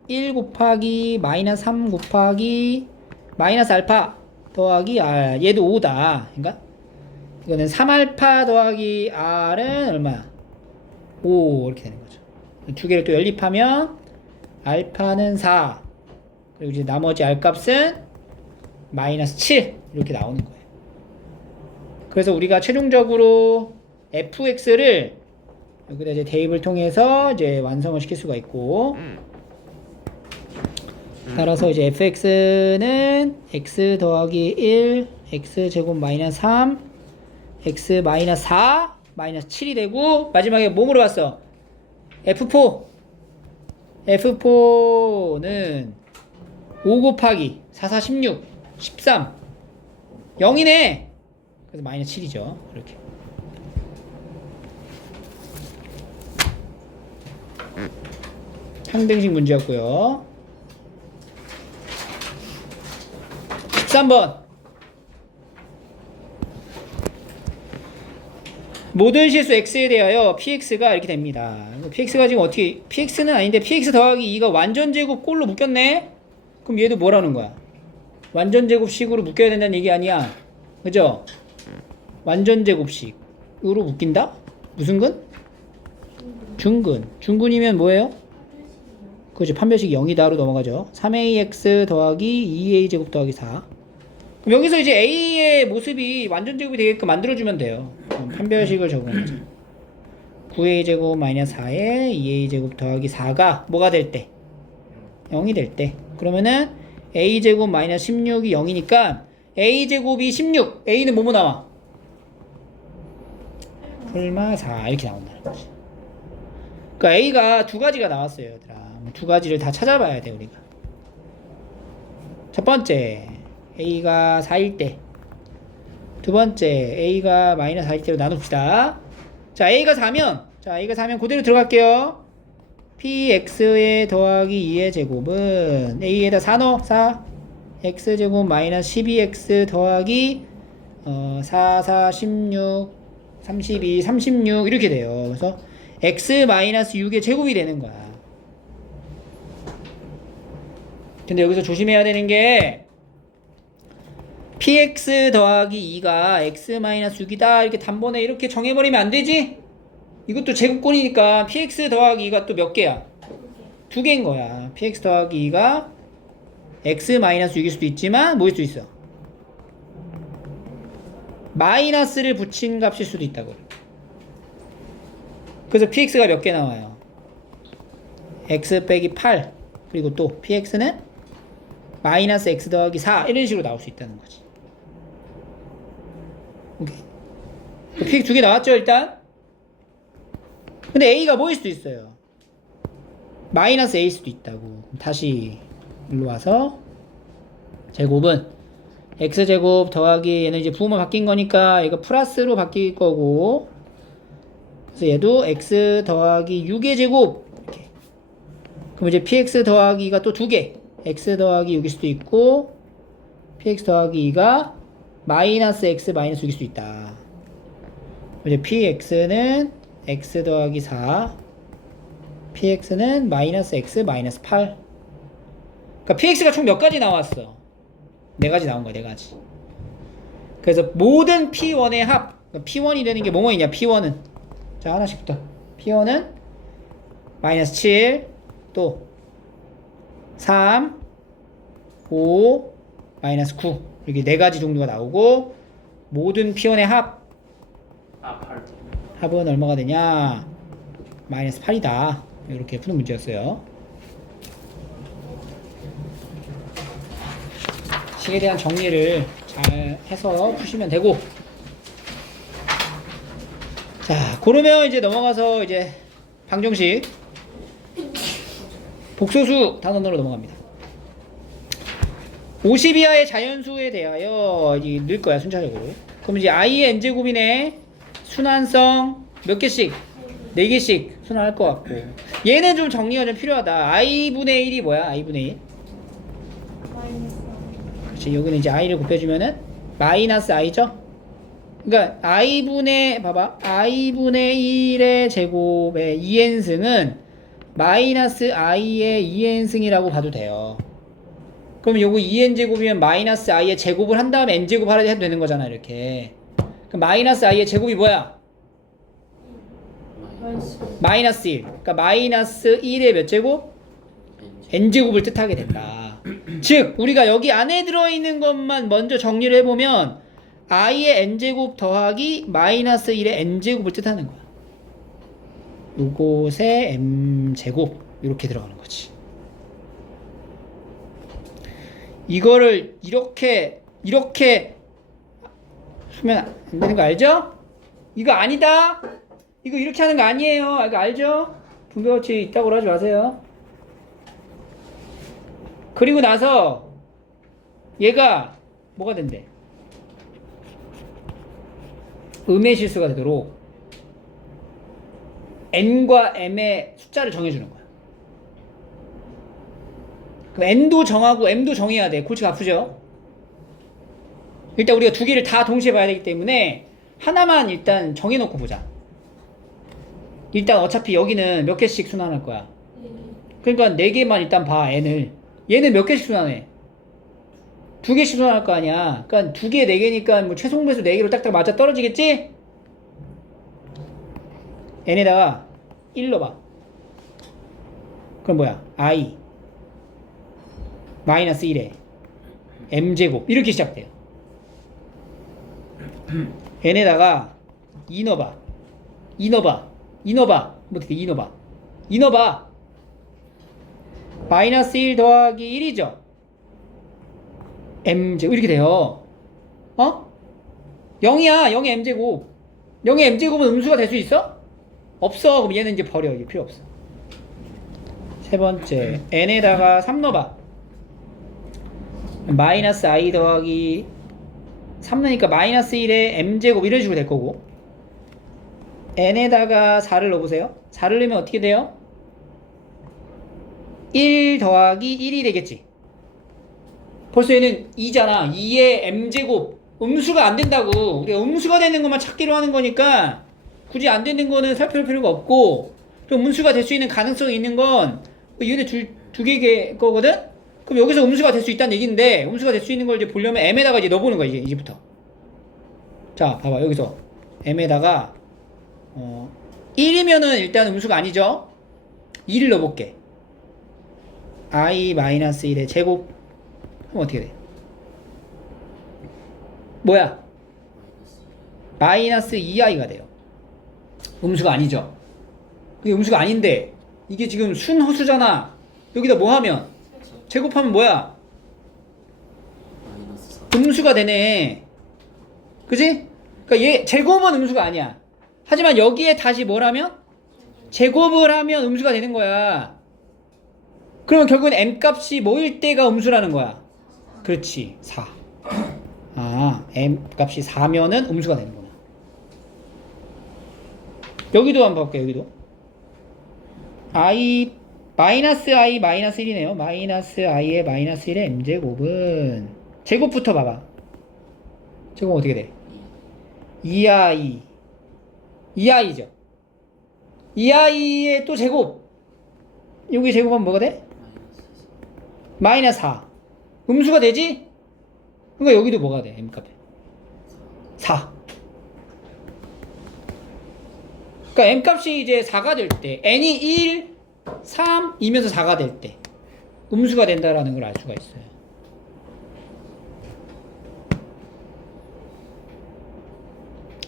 1 곱하기 마이너스 3 곱하기 마이너스 알파 더하기 r 얘도 5다. 그러니까 이거는 3알파 더하기 r은 얼마야? 5 이렇게 되는 거죠. 두 개를 또 연립하면 알파는 4 그리고 이제 나머지 r 값은 마이너스 7 이렇게 나오는 거예요. 그래서 우리가 최종적으로 fx를 여기다 이제 대입을 통해서 이제 완성을 시킬 수가 있고 따라서 이제 fx는 x 더하기 1 x 제곱 마이너스 3 x 마이너스 4 마이너스 7이 되고 마지막에 뭐 물어봤어? F4는 5 곱하기 4, 4, 16 13 0이네. 그래서 마이너스 7이죠. 이렇게 항등식 문제였고요. 13번 모든 실수 x에 대하여 px가 이렇게 됩니다. px가 지금 어떻게 px는 아닌데 px 더하기 2가 완전제곱 꼴로 묶였네. 그럼 얘도 뭐라는 거야? 완전제곱식으로 묶여야 된다는 얘기 아니야. 그죠? 완전제곱식으로 묶인다? 무슨 근? 중근. 중근이면 뭐예요? 그렇지. 판별식이 0이다로 넘어가죠. 3ax 더하기 2a 제곱 더하기 4. 그럼 여기서 이제 a의 모습이 완전제곱이 되게끔 만들어주면 돼요. 그럼 판별식을 적용하죠. 9a 제곱 마이너스 4에 2a 제곱 더하기 4가 뭐가 될 때? 0이 될 때. 그러면은 a 제곱 마이너스 16이 0이니까 a 제곱이 16. a는 뭐뭐 나와? 풀마 4 이렇게 나온다는 거지. 그러니까 a가 두 가지가 나왔어요, 얘들아. 두 가지를 다 찾아봐야 돼 우리가. 첫 번째 a가 4일 때, 두 번째 a가 마이너스 4일 때로 나눕시다. 자, a가 4면 그대로 들어갈게요. px에 더하기 2의 제곱은 a에다 4 넣어. 4 x제곱 마이너스 12x 더하기 4, 4, 16 32, 36 이렇게 돼요. 그래서 x 마이너스 6의 제곱이 되는 거야. 근데 여기서 조심해야 되는 게 px 더하기 2가 x 마이너스 6이다 이렇게 단번에 이렇게 정해버리면 안 되지? 이것도 제곱권이니까 px 더하기 2가 또 몇 개야? 두 개인 거야. px 더하기 2가 x 마이너스 6일 수도 있지만 뭐일 수 있어? 마이너스를 붙인 값일 수도 있다고. 그래서 px가 몇 개 나와요? x 빼기 8 그리고 또 px는 마이너스 x 더하기 4 이런 식으로 나올 수 있다는 거지. 오케이. px 두 개 나왔죠 일단? 근데 a가 뭐일 수도 있어요? 마이너스 a일 수도 있다고. 다시 일로 와서 제곱은 x제곱 더하기 얘는 이제 부호만 바뀐 거니까 얘가 플러스로 바뀔 거고 그래서 얘도 x 더하기 6의 제곱 이렇게. 그럼 이제 px 더하기가 또 두 개 x 더하기 6일 수도 있고 px 더하기 2가 마이너스 x 마이너스 6일 수도 있다. 이제 px는 x 더하기 4 px는 마이너스 x 마이너스 8. 그러니까 px가 총 몇 가지 나왔어? 네 가지 나온 거야. 네 가지. 그래서 모든 p1의 합 그러니까 p1이 되는 게 뭐뭐이냐 p1은 자 하나씩부터 p1은 마이너스 7 또 3 5 마이너스 9 이렇게 네 가지 정도가 나오고 모든 p1의 합 8. 합은 얼마가 되냐 마이너스 8이다 이렇게 푸는 문제였어요. 식에 대한 정리를 잘 해서 푸시면 되고. 자, 그러면 이제 넘어가서 이제 방정식 복소수 단원으로 넘어갑니다. 50 이하의 자연수에 대하여 넣을 거야, 순차적으로. 그럼 이제 i의 n제곱이네. 순환성 몇 개씩? 4개씩 순환할 것 같고. 얘는 좀 정리가 좀 필요하다. i분의 1이 뭐야? i분의 1. 그렇지. 여기는 이제 i를 곱해주면은 마이너스 i죠? 그러니까 봐봐. i분의 1의 제곱의 2n승은 마이너스 i의 2n승이라고 봐도 돼요. 그럼 요거 2n제곱이면 마이너스 i의 제곱을 한 다음에 n제곱 하려 해도 되는 거잖아, 이렇게. 그럼 마이너스 i의 제곱이 뭐야? 마이너스 1. 그러니까 마이너스 1의 몇 제곱? n제곱을 뜻하게 된다. 즉 우리가 여기 안에 들어있는 것만 먼저 정리를 해보면 i의 n제곱 더하기 마이너스 1의 n제곱을 뜻하는 거야. 요것의 m제곱 이렇게 들어가는 거지. 이거를 이렇게 하면 안 되는 거 알죠? 이거 아니다. 이거 이렇게 하는 거 아니에요. 이거 알죠? 분배법칙 있다고 하지 마세요. 그리고 나서 얘가 뭐가 된대? 음의 실수가 되도록 n과 m의 숫자를 정해주는 거야. 그럼 n도 정하고 m도 정해야 돼. 골치가 아프죠? 일단 우리가 두 개를 다 동시에 봐야 되기 때문에 하나만 일단 정해놓고 보자. 일단 어차피 여기는 몇 개씩 순환할 거야. 그러니까 4개만 일단 봐, n을. 얘는 몇 개씩 순환해? 2개씩 순환할 거 아니야. 그러니까 2개, 4개니까 뭐 최소공배수 4개로 딱딱 맞아 떨어지겠지? n에다가 1 넣어봐. 그럼 뭐야? i 마이너스 1에 m제곱 이렇게 시작돼요. n에다가 2 넣어봐. 2 넣어봐. 뭐 어떻게 2 넣어봐. 2 넣어봐. 마이너스 1 더하기 1이죠. m제곱 이렇게 돼요. 0이야. 0의 m제곱. 0의 m제곱은 음수가 될 수 있어? 없어. 그럼 얘는 이제 버려. 이게 필요 없어. 세 번째 n에다가 3 넣어봐. 마이너스 i 더하기 3 넣으니까 마이너스 1의 m제곱 이런 식으로 될 거고, n에다가 4를 넣어보세요. 4를 넣으면 어떻게 돼요? 1 더하기 1이 되겠지. 벌써 얘는 2잖아. 2의 m제곱. 음수가 안 된다고. 우리가 음수가 되는 것만 찾기로 하는 거니까 굳이 안 되는 거는 살펴볼 필요가 없고, 그럼 음수가 될 수 있는 가능성이 있는 건 얘네 두 개의 거거든? 그럼 여기서 음수가 될 수 있다는 얘기인데, 음수가 될 수 있는 걸 이제 보려면 m에다가 이제 넣어보는 거야, 이제부터. 자, 봐봐. 여기서 m에다가 1이면은 일단 음수가 아니죠? 2를 넣어볼게. i-1의 제곱 하면 어떻게 돼? 뭐야? 마이너스 2i가 돼요. 음수가 아니죠? 이게 음수가 아닌데 이게 지금 순허수잖아. 여기다 뭐 하면? 제곱하면 뭐야? 음수가 되네. 그지? 그러니까 얘 제곱은 음수가 아니야. 하지만 여기에 다시 뭘 하면? 제곱을 하면 음수가 되는 거야. 그러면 결국엔 m값이 뭐일 때가 음수라는 거야? 그렇지, 4. 아, m값이 4면은 음수가 되는구나. 여기도 한번 볼게요. 여기도 마이너스 i 마이너스 1이네요. 마이너스 i의 마이너스 1의 m제곱은 제곱부터 봐봐. 제곱 어떻게 돼? 2i죠. 2i의 또 제곱. 여기 제곱하면 뭐가 돼? 마이너스 4. 음수가 되지? 그러니까 여기도 뭐가 돼? m값에 4. 그러니까 m값이 이제 4가 될 때, n이 1, 3, 2면서 4가 될 때 음수가 된다라는 걸 알 수가 있어요.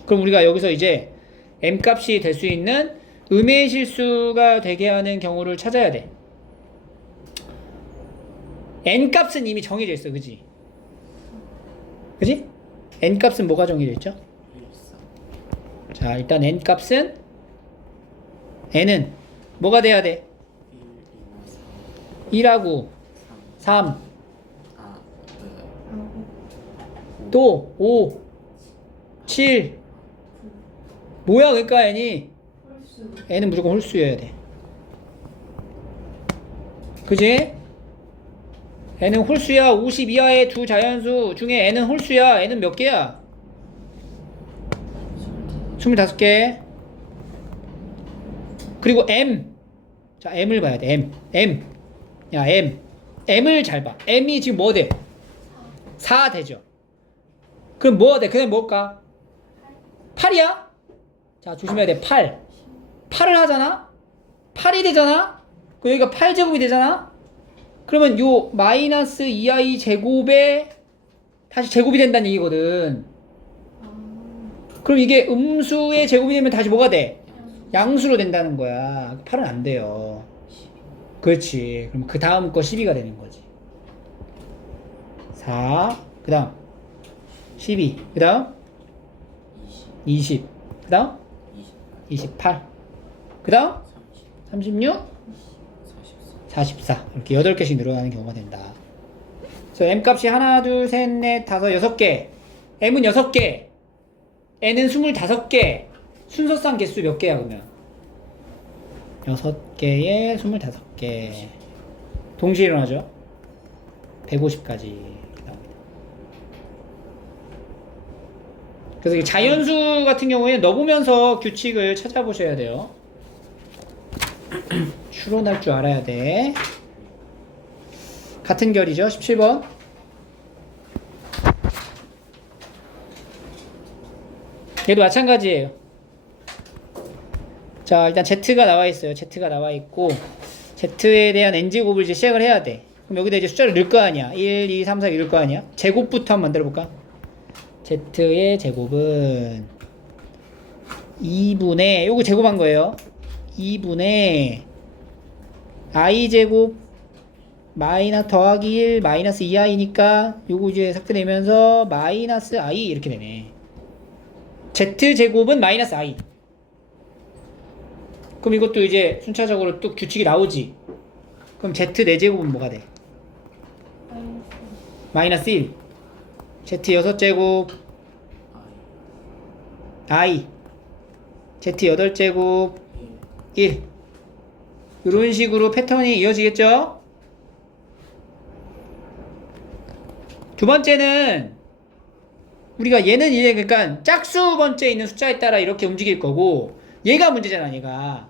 그럼 우리가 여기서 이제 m값이 될 수 있는 음의 실수가 되게 하는 경우를 찾아야 돼. n값은 이미 정해져 있어, 그지? 그지? n 값은 뭐가 정해져 있죠? 1, 4, 자, 일단 n 값은 n은 뭐가 돼야 돼? 1, 2, 4, 1하고 3, 3, 아, 또 5, 7. 뭐야, 그러니까 n이 홀수. n은 무조건 홀수여야 돼. 그지? n은 홀수야. 50 이하의 두 자연수 중에 n은 홀수야. n은 몇 개야? 25개. 그리고 m. 자, m을 봐야 돼. m. 야, m을 잘 봐. m이 지금 뭐 돼? 4 되죠. 그럼 뭐가 돼? 그냥 뭘까? 8이야? 자, 조심해야 돼. 8을 하잖아? 8이 되잖아? 그럼 여기가 8제곱이 되잖아? 그러면 요 마이너스 2i 제곱에 다시 제곱이 된다는 얘기거든. 그럼 이게 음수의 제곱이 되면 다시 뭐가 돼? 양수로 된다는 거야. 8은 안 돼요. 그렇지. 그럼 그 다음 거 12가 되는 거지. 4, 그 다음 12, 그 다음 20, 그 다음 28, 그 다음 36, 44. 이렇게 8개씩 늘어나는 경우가 된다. 그래서 m 값이 하나, 둘, 셋, 넷, 다섯, 6개. m은 6개. n은 25개. 순서상 개수 몇 개야, 그러면? 6개에 25개. 동시에 일어나죠? 150까지 나옵니다. 그래서 이 자연수 같은 경우에는 넣어보면서 규칙을 찾아보셔야 돼요. 추론할 줄 알아야 돼. 같은 결이죠. 17번. 얘도 마찬가지예요. 자, 일단 Z가 나와 있어요. Z가 나와 있고 Z에 대한 n제곱을 이제 시작을 해야 돼. 그럼 여기다 이제 숫자를 넣을 거 아니야. 1, 2, 3, 4 이럴 거 아니야. 제곱부터 한번 만들어 볼까? Z의 제곱은 2분의 요거 제곱한 거예요. 2분의 i 제곱 마이너스 더하기 1 마이너스 2i니까 요거 이제 삭제되면서 마이너스 i 이렇게 되네. Z 제곱은 마이너스 i. 그럼 이것도 이제 순차적으로 또 규칙이 나오지. 그럼 Z 4제곱은 뭐가 돼? 마이너스 1. Z 6제곱 i. Z 8제곱 1. 이런 식으로 패턴이 이어지겠죠? 두 번째는 우리가 얘는 이제 그러니까 짝수 번째에 있는 숫자에 따라 이렇게 움직일 거고 얘가 문제잖아, 얘가.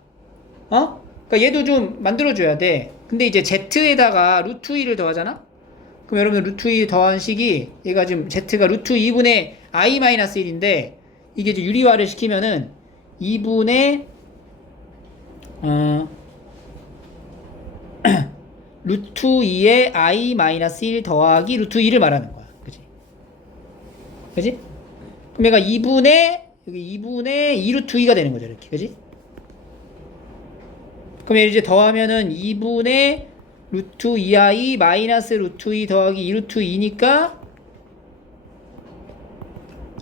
그러니까 얘도 좀 만들어줘야 돼. 근데 이제 Z에다가 루트 2를 더하잖아? 그럼 여러분 루트 2 더한 식이 얘가 지금 Z가 루트 2분의 i-1인데 이게 이제 유리화를 시키면은 2분의 루트 2의 i-1 더하기 루트 2를 말하는 거야. 그지? 그지? 그럼 얘가 2분의 여기 2분의 2 루트 2가 되는 거죠, 이렇게. 그지? 그럼 얘를 이제 더하면은 2분의 루트 2i 마이너스 루트 2 더하기 2 루트 2니까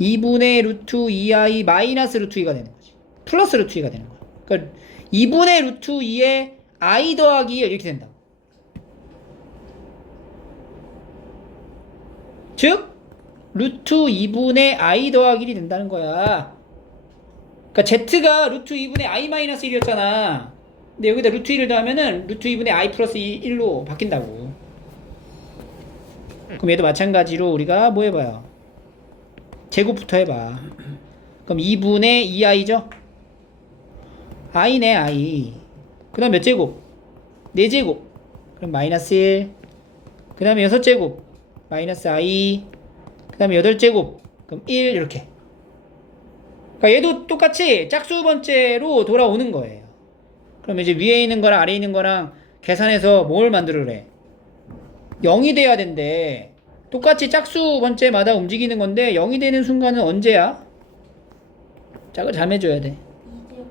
2분의 루트 2i 마이너스 루트 2가 되는 거지. 플러스 루트 2가 되는 거야. 그러니까 2분의 루트 2에 i 더하기 1 이렇게 된다. 즉 루트 2분의 i 더하기 1이 된다는 거야. 그러니까 z가 루트 2분의 i 마이너스 1이었잖아. 근데 여기다 루트 2를 더하면은 루트 2분의 i 플러스 1로 바뀐다고. 그럼 얘도 마찬가지로 우리가 뭐 해봐요? 제곱부터 해봐. 그럼 2분의 2i죠? i네, i. 그 다음 몇 제곱? 4제곱. 그럼 마이너스 1. 그 다음에 6제곱. 마이너스 i. 그 다음에 8제곱. 그럼 1 이렇게. 그러니까 얘도 똑같이 짝수 번째로 돌아오는 거예요. 그럼 이제 위에 있는 거랑 아래에 있는 거랑 계산해서 뭘 만들으래? 0이 돼야 된대. 똑같이 짝수 번째마다 움직이는 건데 0이 되는 순간은 언제야? 짝을 잘 매줘야 돼. 2제곱.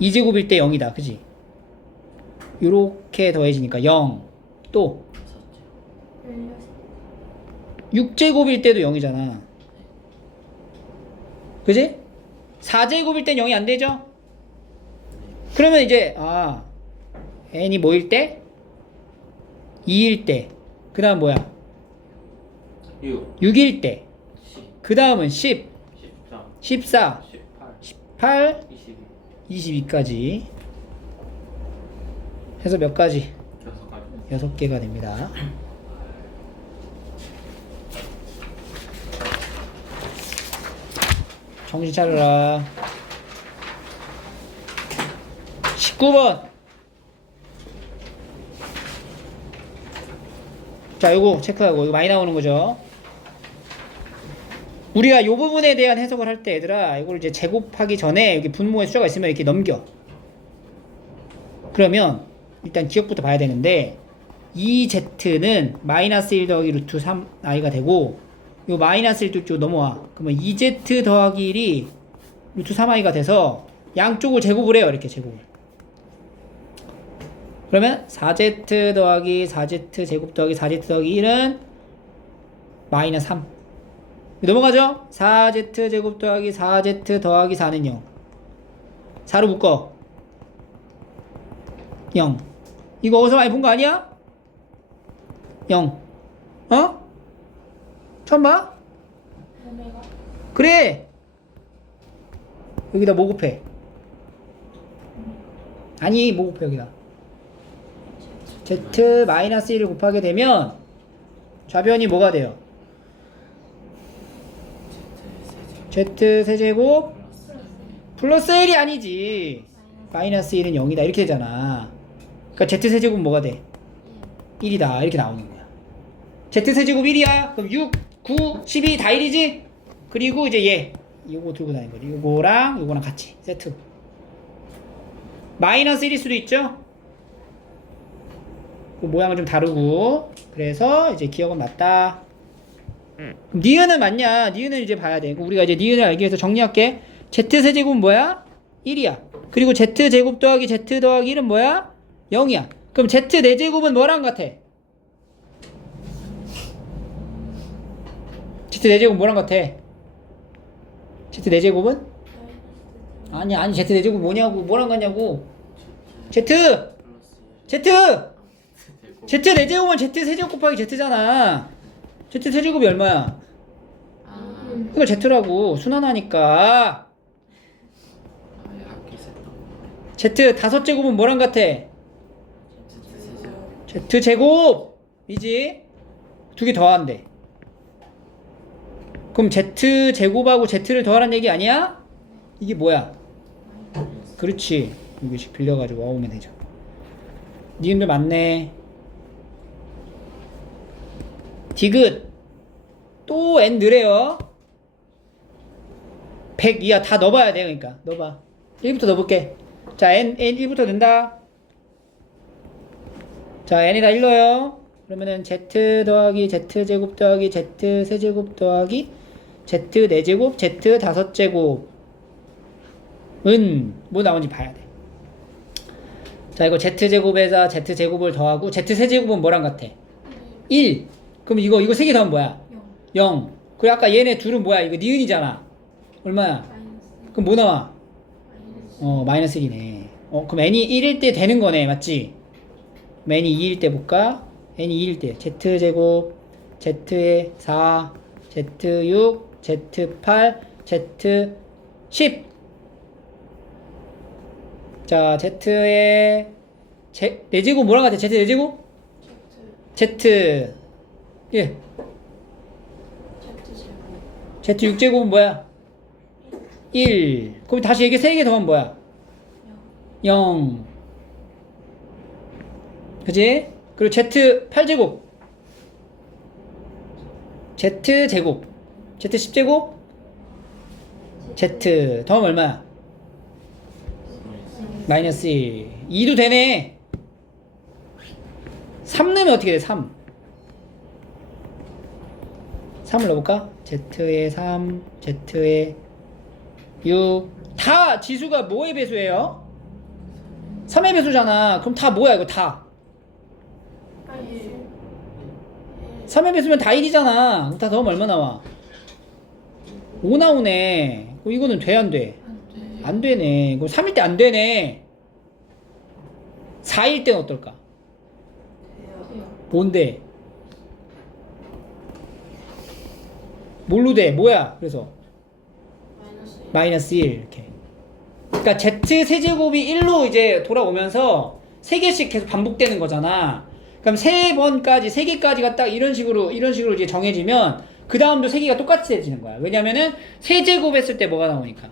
2제곱일 때 0이다. 그지? 요렇게 더해지니까 0. 또 6제곱일 때도 0이잖아. 그지? 4제곱일 땐 0이 안 되죠? 그러면 이제 n이 뭐일 때? 2일 때. 그 다음 뭐야? 6 6일 때. 10 그 다음은 10, 13 14, 18 18, 22 22까지 해서 몇 가지? 6가지 6개가 됩니다. 정신 차려라. 19번. 자, 요거 체크하고, 이거 많이 나오는 거죠. 우리가 요 부분에 대한 해석을 할 때, 얘들아, 이걸 이제 제곱하기 전에 여기 분모의 숫자가 있으면 이렇게 넘겨. 그러면 일단 기억부터 봐야 되는데, 이 z는 마이너스 1 더하기 루트 3i가 되고, 요 마이너스 1 쪽 넘어와. 그러면 2z 더하기 1이 루트 3i가 돼서 양쪽을 제곱을 해요. 이렇게 제곱을. 그러면 4z 더하기 4z 제곱 더하기 4z 더하기 1은 마이너스 3. 넘어가죠? 4z 제곱 더하기 4z 더하기 4는 0. 4로 묶어. 0. 이거 어디서 많이 본 거 아니야? 0. 어? 처음 봐? 오메가 그래. 여기다 뭐 곱해? 아니, 뭐 곱해 여기다. z 마이너스 1을 곱하게 되면 좌변이 뭐가 돼요? z 세제곱 플러스 1이 아니지. 마이너스 1은 0이다 이렇게 되잖아. 그러니까 z 세제곱은 뭐가 돼? 1이다 이렇게 나오는 거야. z 세제곱 1이야. 그럼 6, 9, 12 다 1이지? 그리고 이제 얘 요거 들고 다니는 거지. 요거랑 요거랑 같이 세트. 마이너스 1일 수도 있죠? 그 모양은 좀 다르고. 그래서 이제 기억은 맞다. 니은은 맞냐? 니은은 이제 봐야 돼. 우리가 이제 니은을 알기 위해서 정리할게. z세제곱은 뭐야? 1이야. 그리고 z제곱 더하기 z 더하기 1은 뭐야? 0이야. 그럼 z 4제곱은 뭐랑 같아? z 4제곱 뭐랑 같아? z 4제곱은? 아니 z 4제곱 뭐냐고. 뭐랑 같냐고. z 4제곱은 z 세제곱 곱하기 z잖아. z 세제곱이 얼마야? 이거 z라고. 순환하니까. z 5제곱은 뭐랑 같아? z제곱이지. 두 개 더한대. 그럼 z제곱하고 z를 더하라는 얘기 아니야? 이게 뭐야? 그렇지. 이거씩 빌려가지고 와오면 되죠. 니은들 맞네. 디귿. 또 n 느래요. 100 이하 다 넣어봐야 돼. 그러니까 넣어봐. 1부터 넣어볼게. 자, n 1부터 넣는다. 자, n에다 1 넣어요. 그러면은 z 더하기 z제곱 더하기 z 세제곱 더하기 z 4제곱 z 5제곱은 뭐 나오는지 봐야 돼. 자, 이거 z제곱에다 z제곱을 더하고 z 세제곱은 뭐랑 같아? 1. 그럼 이거 3개 더하면 뭐야? 0. 그리고 아까 얘네 둘은 뭐야? 이거 니은이잖아. 얼마야? 그럼 뭐 나와? 마이너스 1이네. 그럼 n이 1일 때 되는 거네. 맞지? 그럼 n이 2일 때 볼까? n이 2일 때 z제곱 z에 4 z6 z8 z10. 자, z에 4제곱 뭐랑 같아? z 4제곱? z 예. z 6제곱은 뭐야? 1. 그럼 다시 이게 3개 더하면 뭐야? 0. 그지? 그리고 z 8제곱 z제곱 z 10제곱 z 더하면 얼마야? 마이너스 1. 2도 되네. 3 넣으면 어떻게 돼? 3. 3을 넣어볼까? z에 3, z에 6. 다 지수가 뭐의 배수예요? 3의 배수잖아. 그럼 다 뭐야 이거 다? 3의 배수면 다 1이잖아. 다 더하면 얼마 나와? 5 나오네. 이거는 돼, 안 돼? 안 돼. 안 되네. 이거 3일 때 안 되네. 4일 때는 어떨까? 돼요. 뭔데? 뭘로 돼? 뭐야? 그래서 마이너스 -1 1. 이렇게. 그러니까 z 세제곱이 1로 이제 돌아오면서 3개씩 계속 반복되는 거잖아. 그럼 3번까지 3개까지가 딱 이런 식으로 이제 정해지면 그 다음도 3개가 똑같아지는 거야. 왜냐면은 세제곱 했을 때 뭐가 나오니까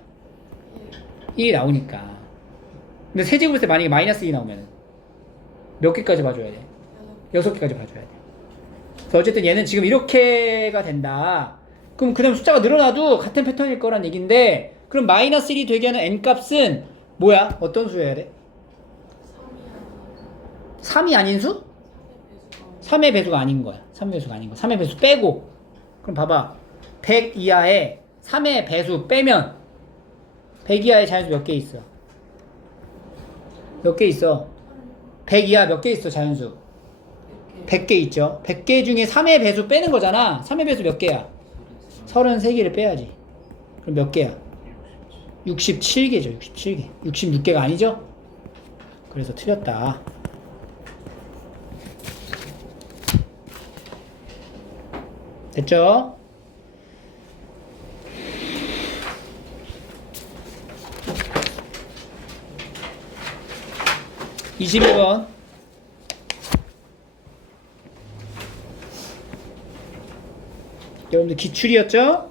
1이 나오니까. 근데 세제곱 했을 때 만약에 -1이 나오면은 몇 개까지 봐줘야 돼? 6개까지 봐줘야 돼. 그래서 어쨌든 얘는 지금 이렇게가 된다. 그럼 그 다음 숫자가 늘어나도 같은 패턴일 거란 얘기인데, 그럼 -1이 되게 하는 n값은 뭐야? 어떤 수여야 돼? 3이 아닌 수? 3의 배수가 아닌 거야. 3의 배수가 아닌 거야. 3의 배수 빼고. 그럼 봐봐. 100 이하에 3의 배수 빼면 100 이하의 자연수 몇 개 있어? 몇 개 있어? 100 이하 몇 개 있어, 자연수? 100개 있죠. 100개 중에 3의 배수 빼는 거잖아. 3의 배수 몇 개야? 33개를 빼야지. 그럼 몇 개야? 67개죠. 67개. 66개가 아니죠? 그래서 틀렸다. 됐죠? (21번) 여러분들 기출이었죠?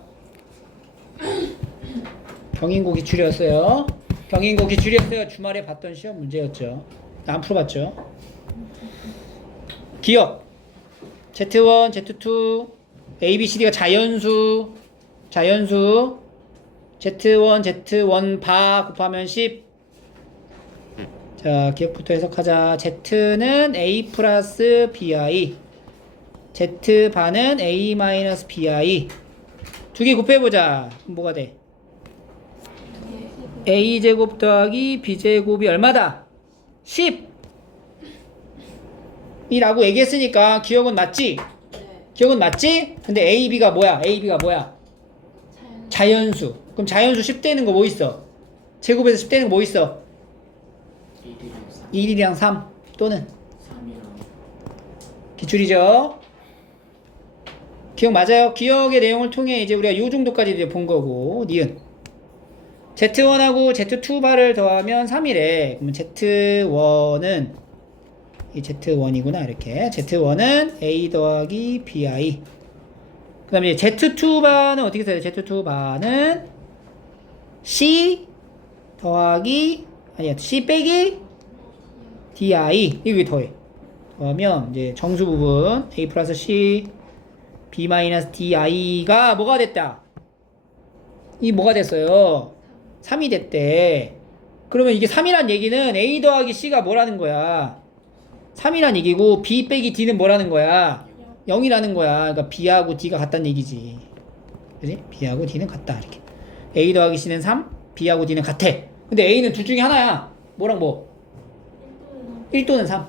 경인고 기출이었어요. 경인고 기출이었어요. 주말에 봤던 시험 문제였죠. 안 풀어봤죠? 기억 Z1, Z2, A, B, C, D가 자연수 Z1, Z1 바 곱하면 10. 자, 기억부터 해석하자. Z는 A 플러스 BI, Z 바는 A 마이너스 BI. 두 개 곱해보자. 그럼 뭐가 돼? A 제곱 더하기 B 제곱이 얼마다? 10 이라고 얘기했으니까 기억은 맞지? 네. 기억은 맞지? 근데 A, B가 뭐야? A, B가 뭐야? 자연수. 그럼 자연수 10 되는 거 뭐 있어? 제곱에서 10 되는 거 뭐 있어? 1이랑 3 또는 3이랑 기출이죠. 기억 맞아요. 기억의 내용을 통해 이제 우리가 요 정도까지 이제 본 거고. 니은 Z1하고 Z2 바를 더하면 3이래. 그러면 Z1은 이 Z1이구나. 이렇게 Z1은 A 더하기 BI. 그 다음에 이제 Z2 바는 어떻게 써야 돼? Z2 바는 C 더하기 아니야 C 빼기 DI. 이거 더해. 더하면 이제 정수 부분 A 플러스 C B 마이너스 DI가 뭐가 됐다? 이 뭐가 됐어요? 3이 됐대. 그러면 이게 3이란 얘기는 A 더하기 C가 뭐라는 거야? 3이란 얘기고 B 빼기 D는 뭐라는 거야? 0이라는 거야. 그러니까 B하고 D가 같다는 얘기지. 그지? B하고 D는 같다. 이렇게. A 더하기 C는 3, B하고 D는 같아. 근데 A는 둘 중에 하나야. 뭐랑 뭐? 1 또는 3.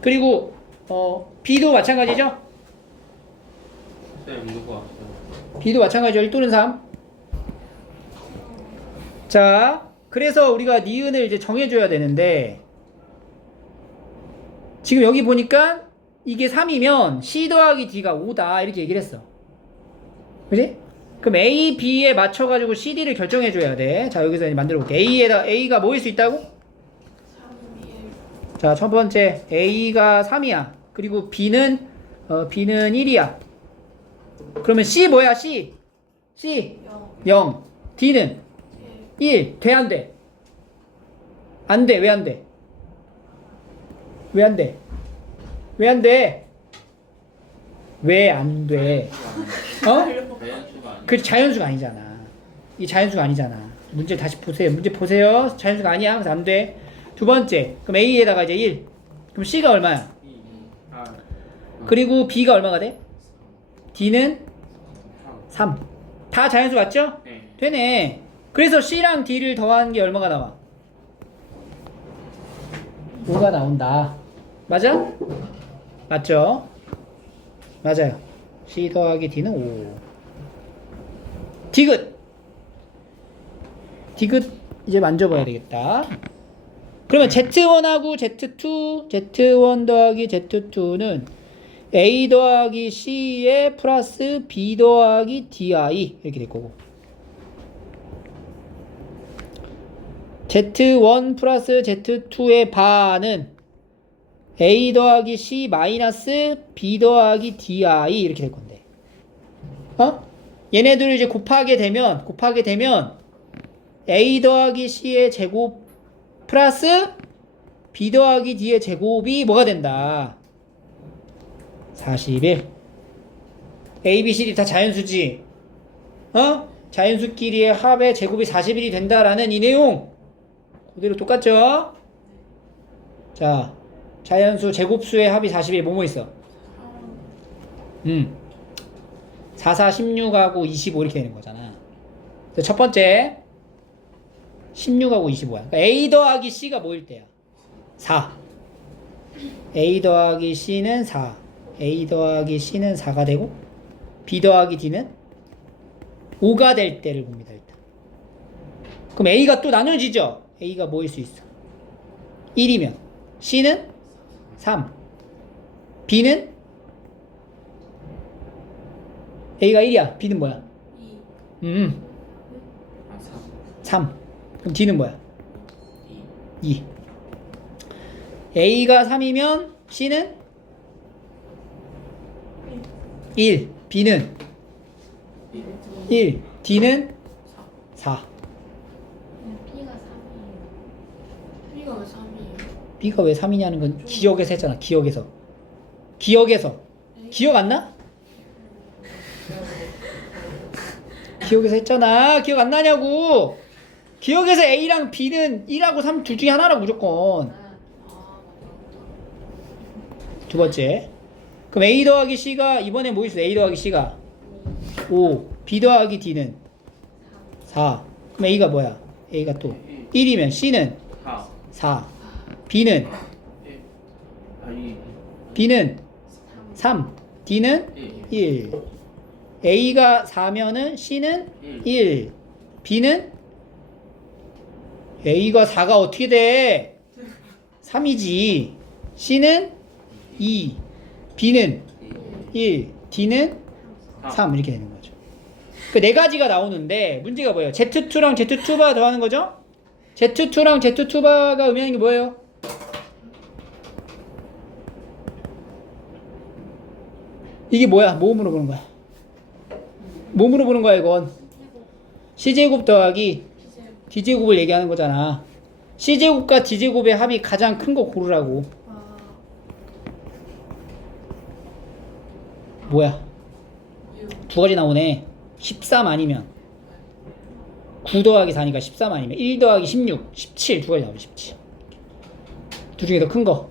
그리고 B도 마찬가지죠? 쌤 누구 왔어요? B도 마찬가지죠. 1 또는 3. 자, 그래서 우리가 니은을 이제 정해줘야 되는데, 지금 여기 보니까 이게 3이면 C 더하기 D가 5다. 이렇게 얘기를 했어. 그지? 그럼 A, B에 맞춰가지고 C, D를 결정해줘야 돼. 자, 여기서 이제 만들어 볼게. A가 뭐일 수 있다고? 자, 첫 번째 A가 3이야. 그리고 B는 1이야. 그러면 C 뭐야? C 0. D는 1. 돼, 안 돼? 안 돼. 왜 안 돼? 왜 안 돼? 왜 안 돼? 왜 안 돼? 자연수가 아니야. 그 자연수가 아니잖아. 이 자연수가 아니잖아. 문제 다시 보세요. 문제 보세요. 자연수가 아니야. 그래서 안 돼. 두 번째. 그럼 A에다가 이제 1. 그럼 C가 얼마야? 아, 그리고 B가 얼마가 돼? D는 3. 다 자연수 맞죠? 네. 되네. 그래서 C랑 D를 더한 게 얼마가 나와? 5가 나온다. 맞아? 맞죠? 맞아요. C 더하기 D는 5. 디귿. 디귿 이제 만져봐야 되겠다. 그러면 Z1하고 Z2, Z1 더하기 Z2는 A 더하기 C에 플러스 B 더하기 DI 이렇게 될 거고, Z1 플러스 Z2의 바는 A 더하기 C 마이너스 B 더하기 DI 이렇게 될 건데, 얘네들을 이제 곱하게 되면 A 더하기 C의 제곱 플러스 B 더하기 D의 제곱이 뭐가 된다? 41. A, B, C, D 다 자연수지? 자연수끼리의 합의 제곱이 41이 된다라는 이 내용 그대로 똑같죠? 자, 자연수 제곱수의 합이 41 뭐뭐 있어? 4, 4, 16하고 25 이렇게 되는 거잖아. 첫 번째 16하고 25야. 그러니까 A 더하기 C가 뭐일 때야? 4. A 더하기 C는 4. A 더하기 C는 4가 되고 B 더하기 D는 5가 될 때를 봅니다. 일단. 그럼 A가 또 나눠지죠? A가 뭐일 수 있어? 1이면 C는 3. B는 A가 1이야. B는 뭐야? 2. 아, 3. 3. 그럼 D는 뭐야? 2. A가 3이면 C는 1. B는 1. D는 4. B가 3이에요. B가 왜 3이에요? B가 왜 3이냐는 건 기억에서 했잖아. 기억에서. 기억 안 나? 기억에서 했잖아. 기억 안 나냐고. 기억에서 A랑 B는 1하고 3 둘 중에 하나라고 무조건. 맞다. 두 번째. 그럼 A 더하기 C가 이번에 뭐 있어? A 더하기 C가 5. B 더하기 D는 4. 그럼 A가 뭐야? A가 또 1이면 C는 4. 4. B는 1. 아니, B는 3. D는 1. 1. A가 4면은 C는 1. B는 A가 4가 어떻게 돼? 3이지. C는 2. B는 1. D는 3. 이렇게 되는 거죠. 그 네 가지가 나오는데 문제가 뭐예요? Z2랑 Z2바 더하는 거죠? Z2랑 Z2바가 의미하는 게 뭐예요? 이게 뭐야? 뭐 물어보는 거야? 뭐 물어보는 거야 이건? C제곱 더하기 D제곱을 얘기하는 거잖아. C제곱과 D제곱의 합이 가장 큰 거 고르라고. 뭐야? 두 가지 나오네. 13 아니면 9 더하기 4니까 13 아니면 1 더하기 16, 17 두 가지 나오네. 17. 둘 중에 더 큰 거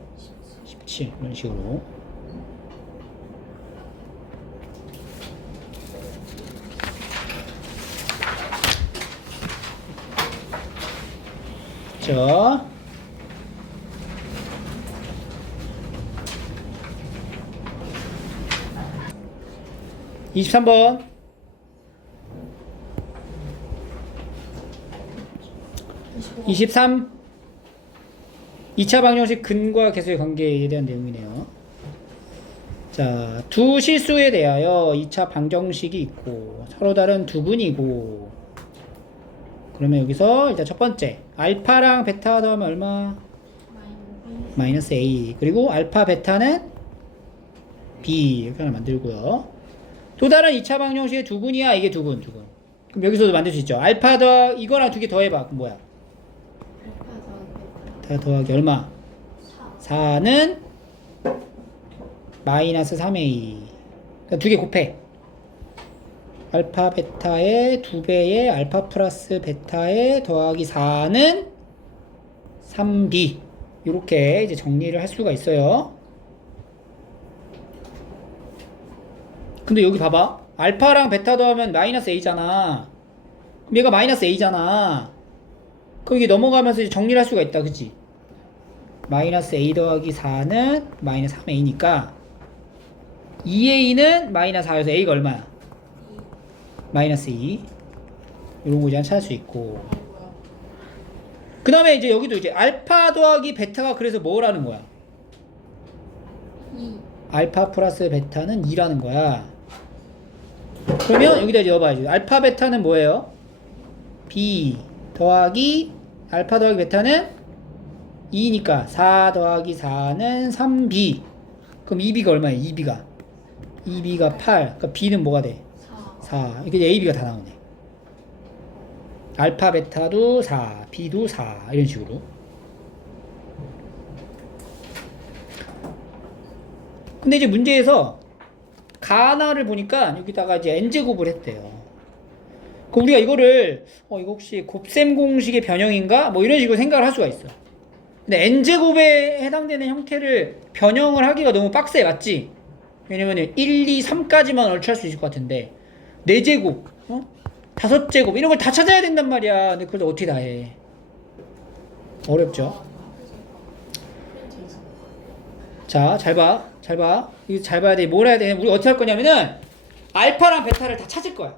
17 이런 식으로. 자, 23번. 23. 2차 방정식 근과 계수의 관계에 대한 내용이네요. 자, 두 실수에 대하여 2차 방정식이 있고 서로 다른 두 분이고, 그러면 여기서 일단 첫 번째 알파랑 베타 더하면 얼마? 마이너스 A. 그리고 알파 베타는 B 이렇게 하나 만들고요. 또 다른 2차 방정식의 두 분이야. 이게 두 분. 그럼 여기서도 만들 수 있죠. 알파 더 이거랑 두 개 더해봐. 그럼 뭐야? 다 더하기 얼마? 4는 마이너스 3A. 그러니까 두 개 곱해. 알파 베타의 2배의 알파 플러스 베타의 더하기 4는 3B. 이렇게 이제 정리를 할 수가 있어요. 근데 여기 봐봐. 알파랑 베타 더하면 마이너스 A잖아. 그럼 얘가 마이너스 A잖아. 그럼 이게 넘어가면서 이제 정리를 할 수가 있다. 그치? 마이너스 A 더하기 4는 마이너스 3A니까 2a는 마이너스 4여서 a가 얼마야? 마이너스 2. 이런 거 이제 찾을 수 있고. 아이고야. 그 다음에 이제 여기도 이제 알파 더하기 베타가 그래서 뭐라는 거야? 2. 알파 플러스 베타는 2라는 거야. 그러면 여기다 이제 넣어봐야지. 알파 베타는 뭐예요? b 더하기 알파 더하기 베타는 2니까 4 더하기 4는 3b. 그럼 2b가 얼마야? 2b가 8. 그러니까 b는 뭐가 돼? 4. 4. 이게 ab가 다 나오네. 알파 베타도 4, b도 4 이런 식으로. 근데 이제 문제에서 가나를 보니까 여기다가 이제 n제곱을 했대요. 그럼 우리가 이거를 이거 혹시 곱셈 공식의 변형인가? 뭐 이런 식으로 생각을 할 수가 있어. 근데 n제곱에 해당되는 형태를 변형을 하기가 너무 빡세, 맞지? 왜냐면은 1, 2, 3까지만 얼추할 수 있을 것 같은데 4제곱, 5제곱 이런 걸 다 찾아야 된단 말이야. 근데 그걸 어떻게 다 해? 어렵죠? 자, 잘 봐. 이거 잘 봐야 돼. 뭘 해야 돼? 우리 어떻게 할 거냐면은 알파랑 베타를 다 찾을 거야.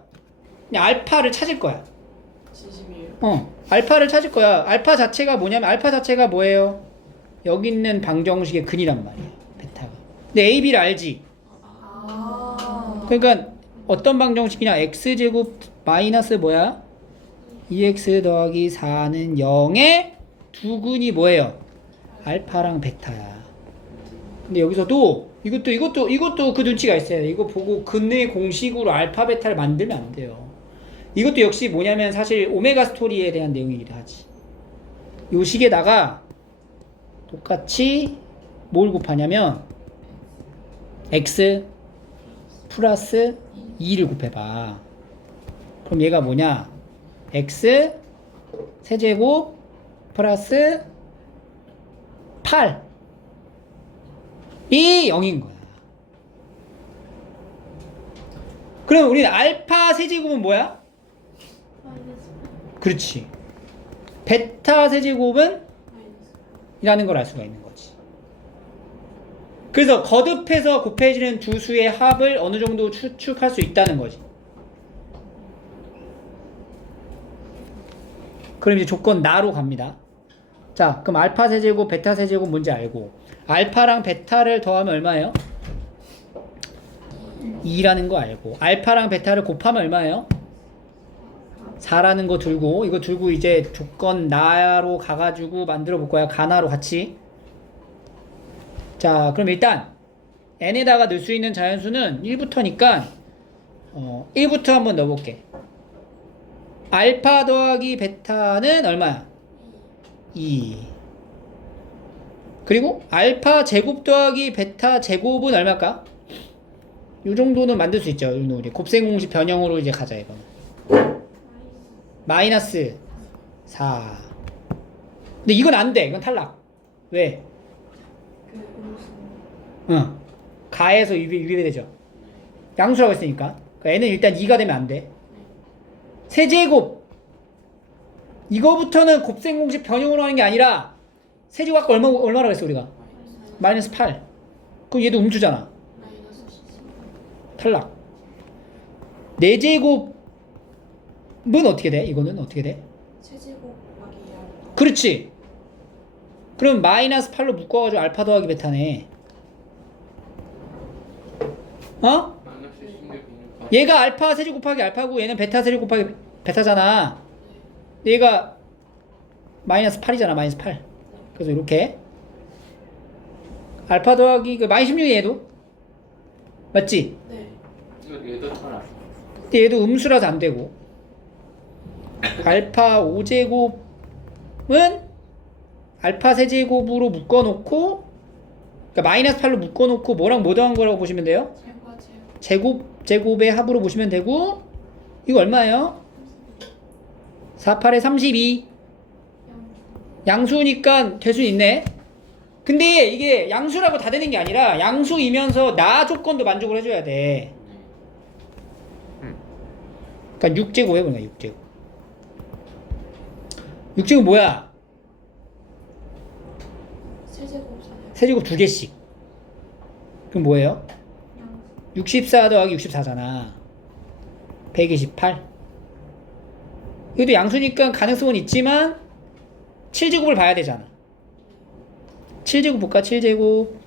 그냥 알파를 찾을 거야. 진심이에요? 알파를 찾을 거야. 알파 자체가 뭐냐면 알파 자체가 뭐예요? 여기 있는 방정식의 근이란 말이야. 베타가. 근데 a, b를 알지? 아. 그러니까 어떤 방정식이냐? x제곱 마이너스 뭐야? 2x 더하기 4는 0의 두 근이 뭐예요? 알파랑 베타야. 근데 여기서도 이것도 그 눈치가 있어야 돼. 이거 보고 근의 공식으로 알파 베타를 만들면 안 돼요. 이것도 역시 뭐냐면 사실 오메가 스토리에 대한 내용이기도 하지. 요 식에다가 똑같이 뭘 곱하냐면 x 플러스 2를 곱해봐. 그럼 얘가 뭐냐? x 세제곱 플러스 8이 0인 거야. 그럼 우리는 알파 세제곱은 뭐야? 그렇지. 베타 세제곱은 이라는 걸 알 수가 있는 거지. 그래서 거듭해서 곱해지는 두 수의 합을 어느 정도 추측할 수 있다는 거지. 그럼 이제 조건 나로 갑니다. 자, 그럼 알파 세제곱, 베타 세제곱 뭔지 알고 알파랑 베타를 더하면 얼마예요? 2라는 거 알고 알파랑 베타를 곱하면 얼마예요? 4라는 거 들고 이거 들고 이제 조건 나로 가가지고 만들어 볼 거야. 가나로 같이. 자, 그럼 일단 n에다가 넣을 수 있는 자연수는 1부터니까 1부터 한번 넣어볼게. 알파 더하기 베타는 얼마야? 2. 그리고 알파 제곱 더하기 베타 제곱은 얼마일까? 이 정도는 만들 수 있죠. 우리 곱셈 공식 변형으로 이제 가자 이거는. 마이너스 4. 근데 이건 안 돼. 이건 탈락. 왜? 가에서 유배되죠. 양수라고 했으니까. 그러니까 n은 일단 2가 되면 안 돼. 세제곱. 이거부터는 곱셈 공식 변형으로 하는 게 아니라 세제곱 아까 얼마라고 했어 우리가? 마이너스 8. 그럼 얘도 음수잖아. 탈락. 4제곱은 어떻게 돼? 이거는 어떻게 돼? 세제곱 곱하기 2. 그렇지. 그럼 마이너스 8로 묶어가지고 알파 더하기 베타네. 마이너스 16이니까 얘가 알파 세제곱 곱하기 알파고 얘는 베타 세제곱 곱하기 베타잖아. 얘가 마이너스 8이잖아. 마이너스 8. 그래서 이렇게 알파 더하기 그 마이너스 16이 얘도 맞지? 네. 이거 얘도 탈락. 근데 얘도 음수라서 안 되고 알파 5제곱은 알파 세제곱으로 묶어놓고 그러니까 마이너스 8로 묶어놓고 뭐랑 뭐 더한 거라고 보시면 돼요? 제곱의 합으로 보시면 되고 이거 얼마예요? 4, 8에 32 양수니까 될 수 있네. 근데 이게 양수라고 다 되는 게 아니라 양수이면서 나 조건도 만족을 해줘야 돼. 그러니까 6제곱 해보니까 6제곱. 6제곱 뭐야? 세제곱 4. 세제곱 2개씩. 그럼 뭐예요? 64 더하기 64잖아. 128. 이것도 양수니까 가능성은 있지만 7제곱을 봐야 되잖아. 7제곱 볼까? 7제곱.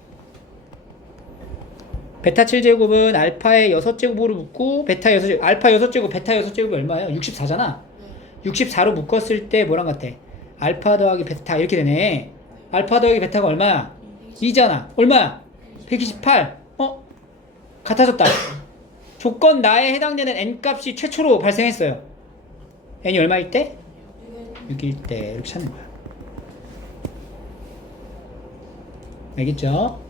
베타 7제곱은 알파의 6제곱으로 묶고 베타 6제곱, 알파 6제곱, 베타 6제곱이 얼마예요? 64잖아. 64로 묶었을 때 뭐랑 같아? 알파 더하기 베타 이렇게 되네. 알파 더하기 베타가 얼마야? 2잖아. 얼마야? 128. 같아졌다. 조건 나에 해당되는 n값이 최초로 발생했어요. n이 얼마일 때? 6일 때 이렇게 찾는 거야. 알겠죠?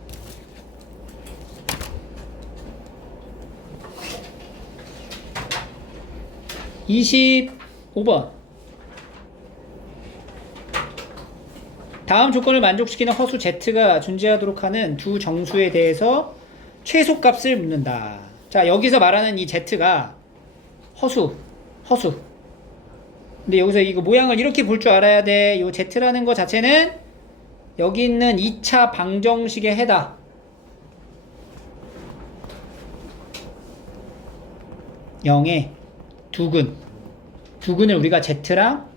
(25번) 다음 조건을 만족시키는 허수 z가 존재하도록 하는 두 정수에 대해서 최소값을 묻는다. 자, 여기서 말하는 이 z가 허수. 근데 여기서 이거 모양을 이렇게 볼 줄 알아야 돼. 요 z라는 거 자체는 여기 있는 2차 방정식의 해다. 0의 두근을 우리가 z랑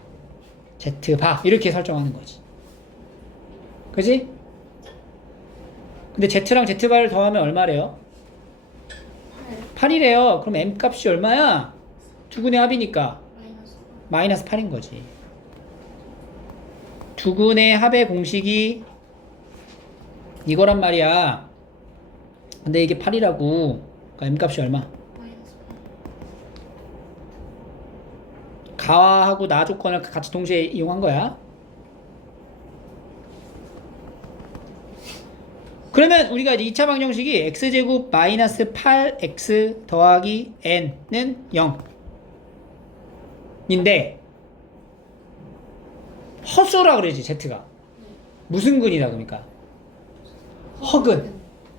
z바 이렇게 설정하는 거지. 그지? 근데 z랑 z바를 더하면 얼마래요? 8이래요. 그럼 m 값이 얼마야? 두근의 합이니까 마이너스 8인 거지. 두근의 합의 공식이 이거란 말이야. 근데 이게 8이라고. 그러니까 m 값이 얼마? 가하고 나 조건을 같이 동시에 이용한 거야. 그러면 우리가 이제 2차 방정식이 x제곱 마이너스 8x 더하기 n은 0인데 허수라 그러지 z가. 무슨 근이다 그러니까? 허근.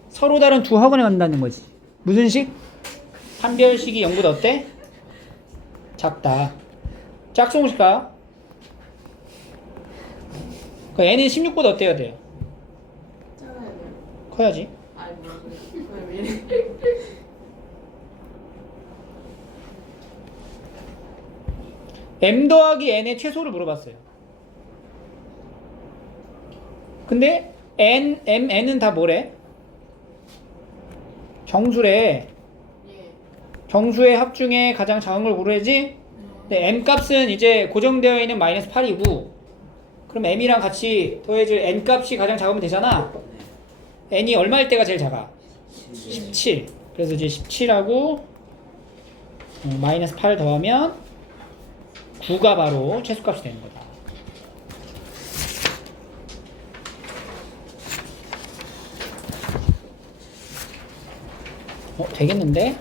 서로 다른 두 허근에 간다는 거지. 무슨 식? 판별식이 0보다 어때? 작다. 짝수공식가? 그 n은 16보다 어때야 돼요? 작아야 돼요. 커야지. 아니 왜 이래? m 더하기 n의 최소를 물어봤어요. 근데 n은 다 뭐래? 정수래. 예. 정수의 합 중에 가장 작은 걸 고르야지. 근데 m 값은 이제 고정되어 있는 마이너스 8이고, 그럼 m이랑 같이 더해질 n 값이 가장 작으면 되잖아. n이 얼마일 때가 제일 작아? 17. 그래서 이제 17하고 마이너스 8 더하면 9가 바로 최소값이 되는 거다. 되겠는데?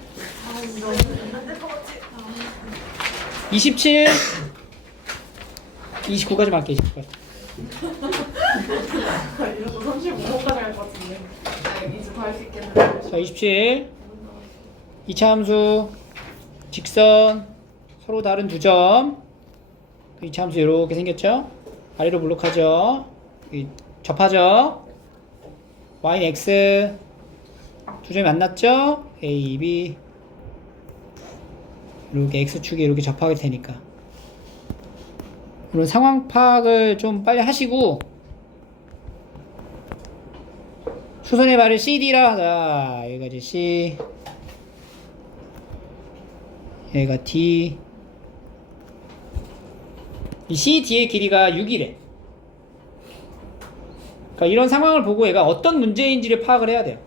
27 29까지 말게. 29까지. 이러고 35번까지 갈 것 같은데. 아 이제 더 할 수 있겠네. 자, 27 2차 함수 직선 서로 다른 두 점. 2차 함수 이렇게 생겼죠? 아래로 블록하죠? 접하죠? y는 x 두 점이 만났죠? a, b 이렇게 x축이 이렇게 접하게 되니까 이런 상황 파악을 좀 빨리 하시고 수선의 발을 CD라 하자. 여기가 이제 C, 여기가 D. 이 CD의 길이가 6이래. 그러니까 이런 상황을 보고 얘가 어떤 문제인지를 파악을 해야 돼요.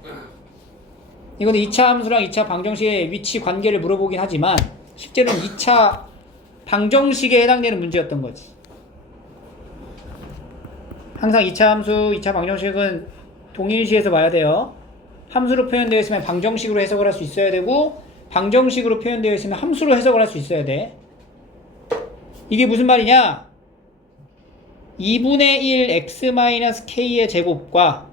이거는 2차 함수랑 2차 방정식의 위치 관계를 물어보긴 하지만 실제로는 2차 방정식에 해당되는 문제였던 거지. 항상 2차 함수, 2차 방정식은 동일시해서 봐야 돼요. 함수로 표현되어 있으면 방정식으로 해석을 할 수 있어야 되고, 방정식으로 표현되어 있으면 함수로 해석을 할 수 있어야 돼. 이게 무슨 말이냐? 2분의 1 x-k의 제곱과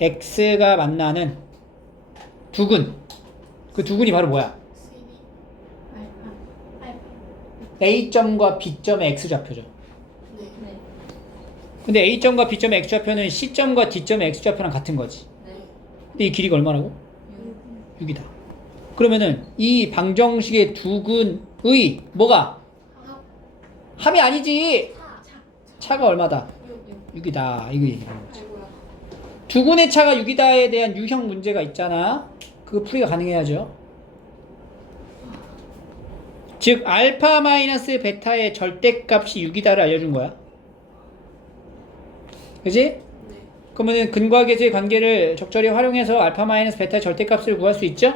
x가 만나는 두근. 그 두근이 바로 뭐야? A점과 B점의 x좌표죠. 네. 근데 A점과 B점의 x좌표는 C점과 D점의 x좌표랑 같은 거지. 네. 근데 이 길이가 얼마라고? 6이다. 그러면은 이 방정식의 두근의 뭐가? 합이 아니지. 차가 얼마다? 6이다. 이거 얘기하는 거지. 두근의 차가 6이다에 대한 유형 문제가 있잖아. 그거 풀이가 가능해야죠. 즉 알파 마이너스 베타의 절대값이 6이다를 알려준 거야. 그지? 그러면은 근과 계수의 관계를 적절히 활용해서 알파 마이너스 베타의 절대값을 구할 수 있죠?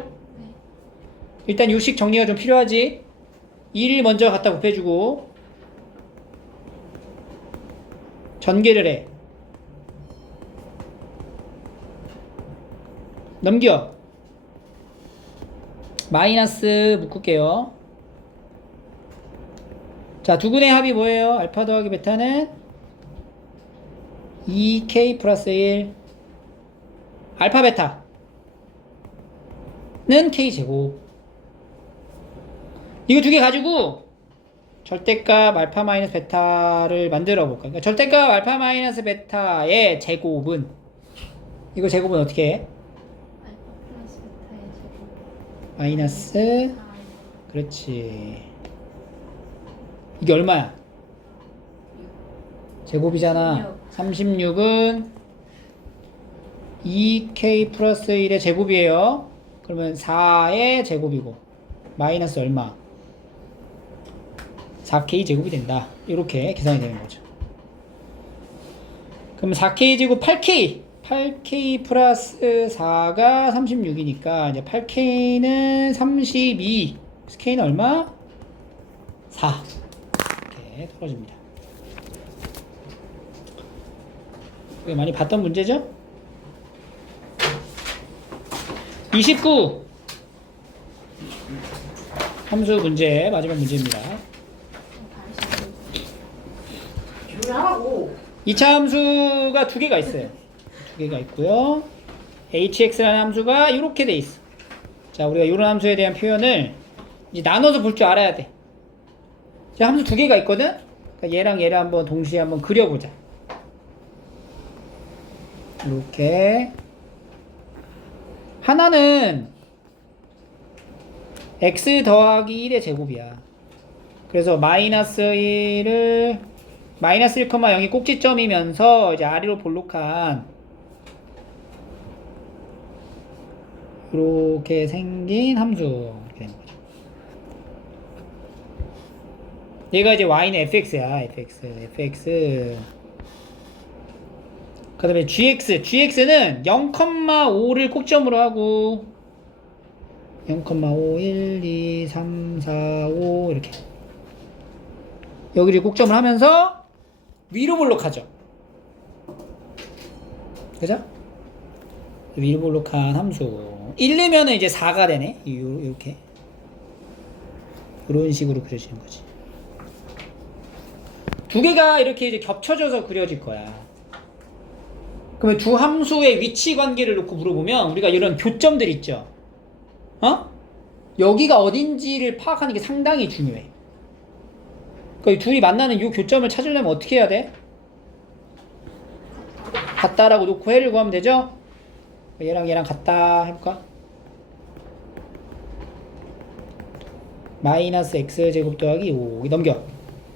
일단 요식 정리가 좀 필요하지. 1을 먼저 갖다 곱해주고 전개를 해. 넘겨. 마이너스 묶을게요. 자, 두근의 합이 뭐예요? 알파 더하기 베타는 2k 플러스 1 알파 베타는 k제곱. 이거 두 개 가지고 절대값 알파 마이너스 베타를 만들어 볼까? 그러니까 절대값 알파 마이너스 베타의 제곱은 이거 제곱은 어떻게 해? 마이너스 그렇지. 이게 얼마야? 제곱이잖아. 36은 2k 플러스 1의 제곱이에요. 그러면 4의 제곱이고 마이너스 얼마? 4k 제곱이 된다. 이렇게 계산이 되는 거죠. 그럼 4k 제곱 8k 플러스 4가 36이니까 이제 8k는 32. k는 얼마? 4. 이렇게 떨어집니다. 이게 많이 봤던 문제죠? 29 함수 문제 마지막 문제입니다. 조용히 하라고. 2차 함수가 두 개가 있어요. 두 개가 있고요. hx라는 함수가 이렇게 돼 있어. 자, 우리가 이런 함수에 대한 표현을 이제 나눠서 볼 줄 알아야 돼. 자, 함수 두 개가 있거든. 그러니까 얘랑 얘를 한번 동시에 한번 그려보자. 이렇게 하나는 x 더하기 1의 제곱이야. 그래서 마이너스 1을 마이너스 1,0이 꼭지점이면서 이제 아래로 볼록한 이렇게 생긴 함수 이렇게 되는 거죠. 얘가 이제 y는 fx야. fx 그 다음에 gx는 0,5를 꼭점으로 하고 0,5 1 2 3 4 5 이렇게 여기를 꼭점을 하면서 위로 볼록하죠. 그죠? 위로 볼록한 함수 1 넣으면 이제 4가 되네. 이렇게 이런 식으로 그려지는 거지. 두 개가 이렇게 이제 겹쳐져서 그려질 거야. 그러면 두 함수의 위치 관계를 놓고 물어보면 우리가 이런 교점들 있죠. 여기가 어딘지를 파악하는 게 상당히 중요해. 그러니까 이 둘이 만나는 이 교점을 찾으려면 어떻게 해야 돼? 같다라고 놓고 해를 구하면 되죠? 얘랑 얘랑 같다 해볼까? 마이너스 x제곱 더하기 5 넘겨.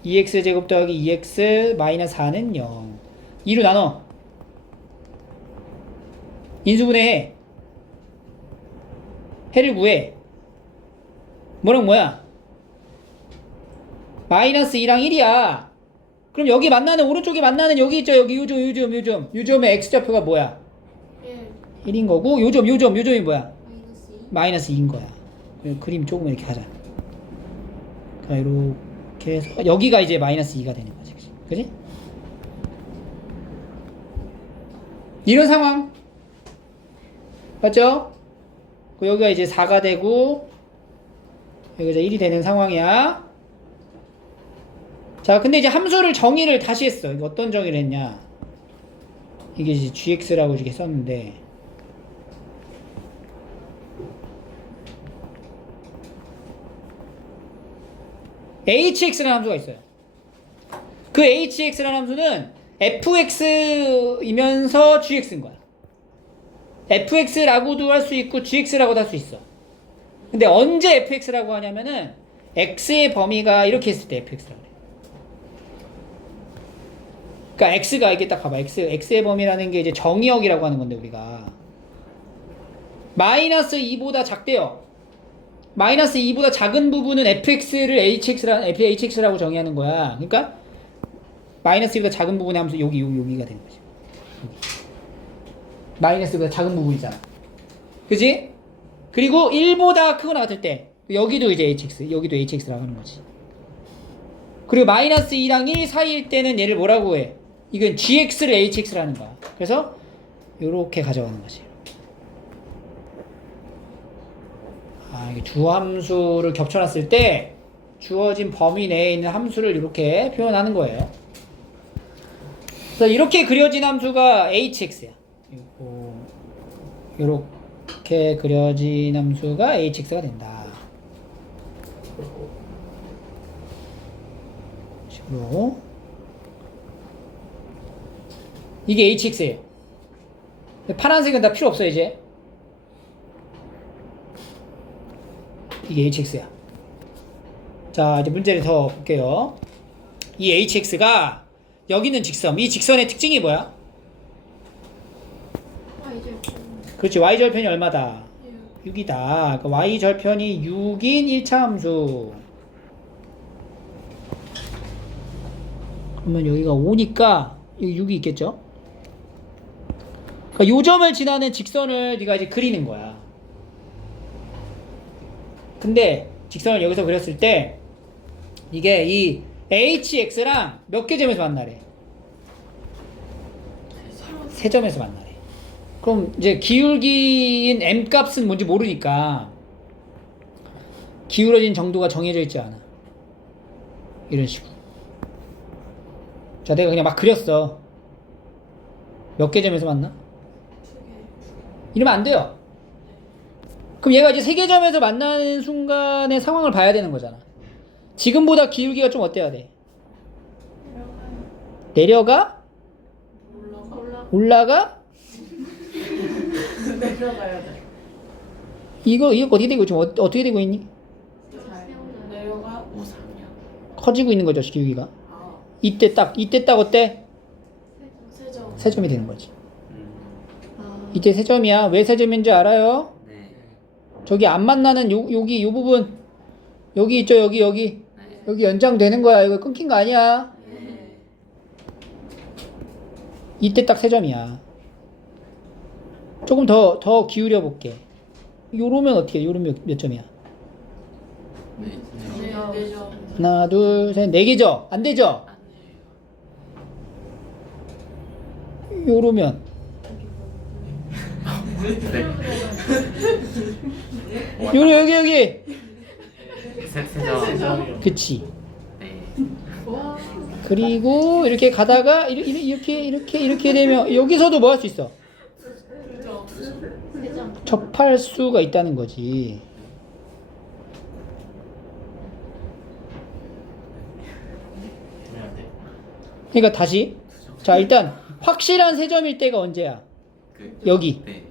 2x제곱 더하기 2x 마이너스 4는 0 2로 나눠. 인수분해해. 해를 구해. 뭐랑 뭐야? 마이너스 2랑 1이야. 그럼 여기 만나는 오른쪽에 만나는 여기 있죠. 여기 요점의 x좌표가 뭐야? 1인 거고 요점이 뭐야? 마이너스 2인 거야. 그림 조금 이렇게 하자. 자, 이렇게 해서 여기가 이제 마이너스 2가 되는 거지. 그지? 이런 상황 맞죠? 여기가 이제 4가 되고 여기가 이제 1이 되는 상황이야. 자, 근데 이제 함수를 정의를 다시 했어. 이거 어떤 정의를 했냐? 이게 이제 gx라고 이렇게 썼는데 hx라는 함수가 있어요. 그 hx라는 함수는 fx이면서 gx인 거야. fx라고도 할 수 있고 gx라고도 할 수 있어. 근데 언제 fx라고 하냐면은 x의 범위가 이렇게 했을 때 fx라고 그래. 그러니까 x가 이게 딱 봐봐. x의 범위라는 게 이제 정의역이라고 하는 건데 우리가 마이너스 2보다 작대요. 마이너스 2보다 작은 부분은 fx를 hx라고 정의하는 거야. 그러니까 마이너스 2보다 작은 부분의 함수 여기가 되는 거지. 마이너스 2보다 작은 부분이잖아. 그지? 그리고 1보다 크거나 같을 때 여기도 이제 hx, 여기도 hx라고 하는 거지. 그리고 마이너스 2랑 1 사이일 때는 얘를 뭐라고 해? 이건 gx를 hx라는 거야. 그래서 요렇게 가져가는 거지. 이게 주함수를 겹쳐놨을 때 주어진 범위 내에 있는 함수를 이렇게 표현하는 거예요. 그래서 이렇게 그려진 함수가 hx야. 이렇게 그려진 함수가 hx가 된다. 식으로 이게 hx예요. 파란색은 다 필요 없어요 이제. 이게 hx야. 자, 이제 문제를 더 볼게요. 이 hx가 여기 있는 직선, 이 직선의 특징이 뭐야? 그렇지, y절편이 얼마다? 6이다. 그러니까 y절편이 6인 1차 함수. 그러면 여기가 5니까 여기 6이 있겠죠? 그러니까 요 점을 지나는 직선을 네가 이제 그리는 거야. 근데 직선을 여기서 그렸을 때 이게 이 hx랑 몇 개 점에서 만나래? 세 점에서 만나래. 그럼 이제 기울기인 m 값은 뭔지 모르니까 기울어진 정도가 정해져 있지 않아. 이런 식으로. 자, 내가 그냥 막 그렸어. 몇 개 점에서 만나? 이러면 안 돼요. 그럼 얘가 이제 세 개 점에서 만나는 순간의 상황을 봐야 되는 거잖아. 지금보다 기울기가 좀 어때야 돼? 내려가? 올라가? 내려가야 돼. 이거 어떻게 되고 지금 어떻게 되고 있니? 내려가 5, 3년. 커지고 있는 거죠, 기울기가. 이때 딱 어때? 세점. 세 점이 되는 거지. 이때 세 점이야. 왜 세 점인지 알아요? 네. 저기 안 만나는 여기 요 부분 여기 있죠, 여기 연장되는 거야. 이거 끊긴 거 아니야. 네. 이때 딱 세 점이야. 조금 더 기울여 볼게. 요러면 어떻게 해? 요러면 몇 점이야? 네점. 하나, 둘, 셋, 네 개죠? 안 되죠? 요러면 여기 세점. 그치. 네. 그리고 이렇게 가다가 이렇게 되면 여기서도 뭐 할 수 있어? 접할 수가 있다는 거지. 그러니까 다시 자, 일단 확실한 세 점일 때가 언제야? 여기. 네.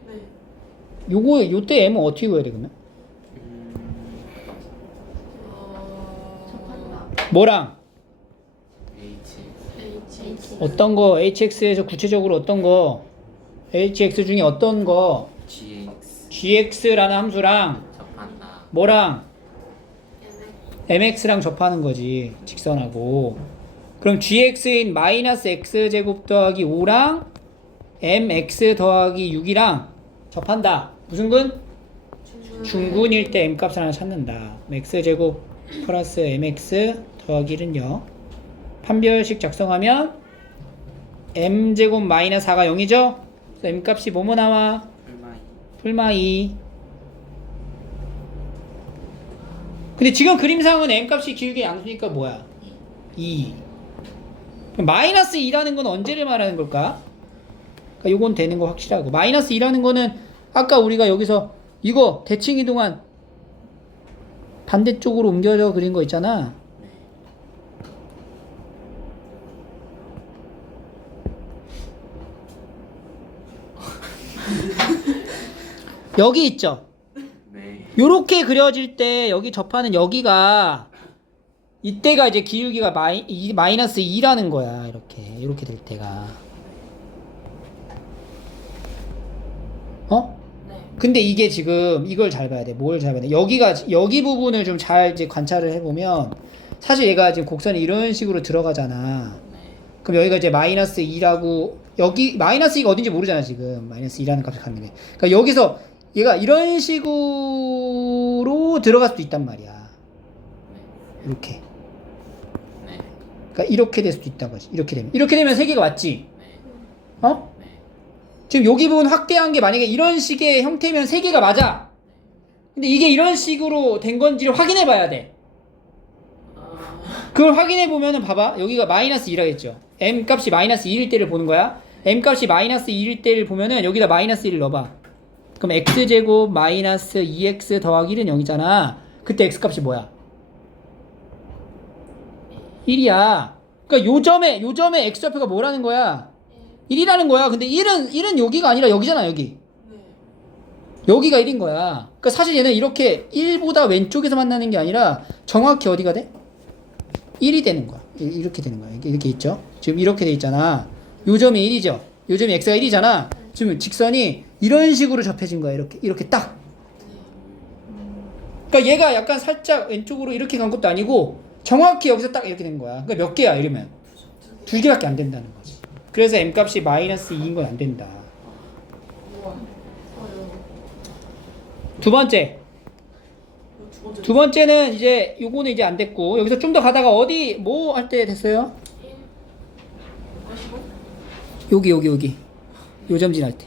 요때 m은 어떻게 구해야 돼 그러면? 뭐랑? H. 어떤 거 hx에서 구체적으로 어떤 거 hx 중에 어떤 거 GX. gx라는 함수랑 접한다. 뭐랑 mx랑 접하는 거지 직선하고. 그럼 gx인 마이너스 x제곱 더하기 5랑 mx 더하기 6이랑 접한다. 무슨 군? 중군일 때 m값을 하나 찾는다. x제곱 플러스 mx 더하기 1은 0. 판별식 작성하면 m제곱 마이너스 4가 0이죠? 그래서 m값이 뭐뭐 나와? 풀마 2. 근데 지금 그림상은 m값이 기울기 양수니까 뭐야? 2. 그럼 마이너스 2라는 건 언제를 말하는 걸까? 그러니까 요건 되는 거 확실하고, 마이너스 2라는 거는 아까 우리가 여기서 이거 대칭 이동한 반대쪽으로 옮겨져 그린 거 있잖아. 여기 있죠. 네. 요렇게 그려질 때 여기 접하는 여기가 이때가 이제 기울기가 마이너스 2라는 거야. 이렇게 될 때가. 어? 네. 근데 이게 지금 이걸 잘 봐야 돼. 뭘 잘 봐야 돼? 여기 부분을 좀 잘 이제 관찰을 해보면 사실 얘가 지금 곡선이 이런 식으로 들어가잖아. 네. 그럼 여기가 이제 마이너스 2라고 여기 마이너스 2가 어딘지 모르잖아 지금. 마이너스 2라는 값을 갖는 게. 그러니까 여기서 얘가 이런 식으로 들어갈 수도 있단 말이야. 이렇게. 네. 그러니까 이렇게 될 수도 있다는 거지. 이렇게 되면 세 개가 맞지? 네. 어? 네. 지금 여기 부분 확대한 게 만약에 이런 식의 형태면 세 개가 맞아. 근데 이게 이런 식으로 된 건지를 확인해 봐야 돼. 그걸 확인해 보면은 봐봐. 여기가 마이너스 2라고 했죠. m 값이 마이너스 2일 때를 보는 거야. m 값이 마이너스 2일 때를 보면은 여기다 마이너스 1을 넣어봐. 그럼 x제곱 마이너스 2x 더하기 1은 0이잖아. 그때 x 값이 뭐야? 1이야. 그러니까 요 점에 x좌표가 뭐라는 거야? 1이라는 거야. 근데 1은 여기가 아니라 여기잖아, 여기. 여기가 1인 거야. 그러니까 사실 얘는 이렇게 1보다 왼쪽에서 만나는 게 아니라 정확히 어디가 돼? 1이 되는 거야. 이렇게 되는 거야. 이렇게 있죠? 지금 이렇게 돼 있잖아. 요 점이 1이죠? 요 점이 x가 1이잖아. 지금 직선이 이런 식으로 접해진 거야. 이렇게 딱. 그러니까 얘가 약간 살짝 왼쪽으로 이렇게 간 것도 아니고 정확히 여기서 딱 이렇게 된 거야. 그러니까 몇 개야, 이러면? 2개밖에 안 된다는 거지. 그래서 m 값이 마이너스 2인 건 안 된다. 두 번째. 두 번째는 이제 요거는 이제 안 됐고 여기서 좀 더 가다가 어디 뭐 할 때 됐어요? 여기 요 점 지날 때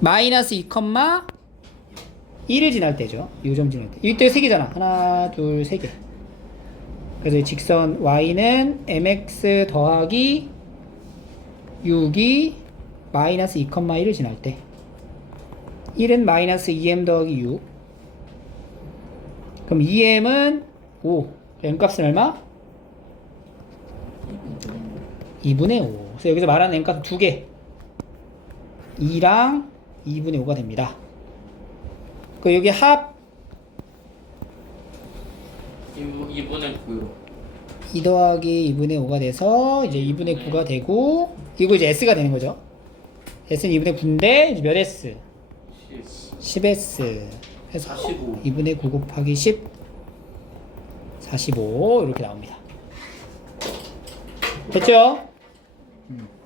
마이너스 2, 1을 지날 때죠. 요 점 지날 때 이때 세 개잖아. 하나 둘 세 개. 그래서 이 직선 y는 mx 더하기 6이 마이너스 2, 1을 지날 때 1은 마이너스 2m 더하기 6. 그럼 2m은 5. m 값은 얼마? 2분의 5. 그래서 여기서 말하는 m 값은 두 개. 2랑 2분의 5가 됩니다. 그 여기 합 2분의 9요. 2 더하기 2분의 5가 돼서 이제 2분의 9가 되고 이거 이제 s가 되는 거죠. s는 2분의 9인데 몇 s? 10s. 해서 45. 2분의 9 곱하기 10 45 이렇게 나옵니다. 됐죠?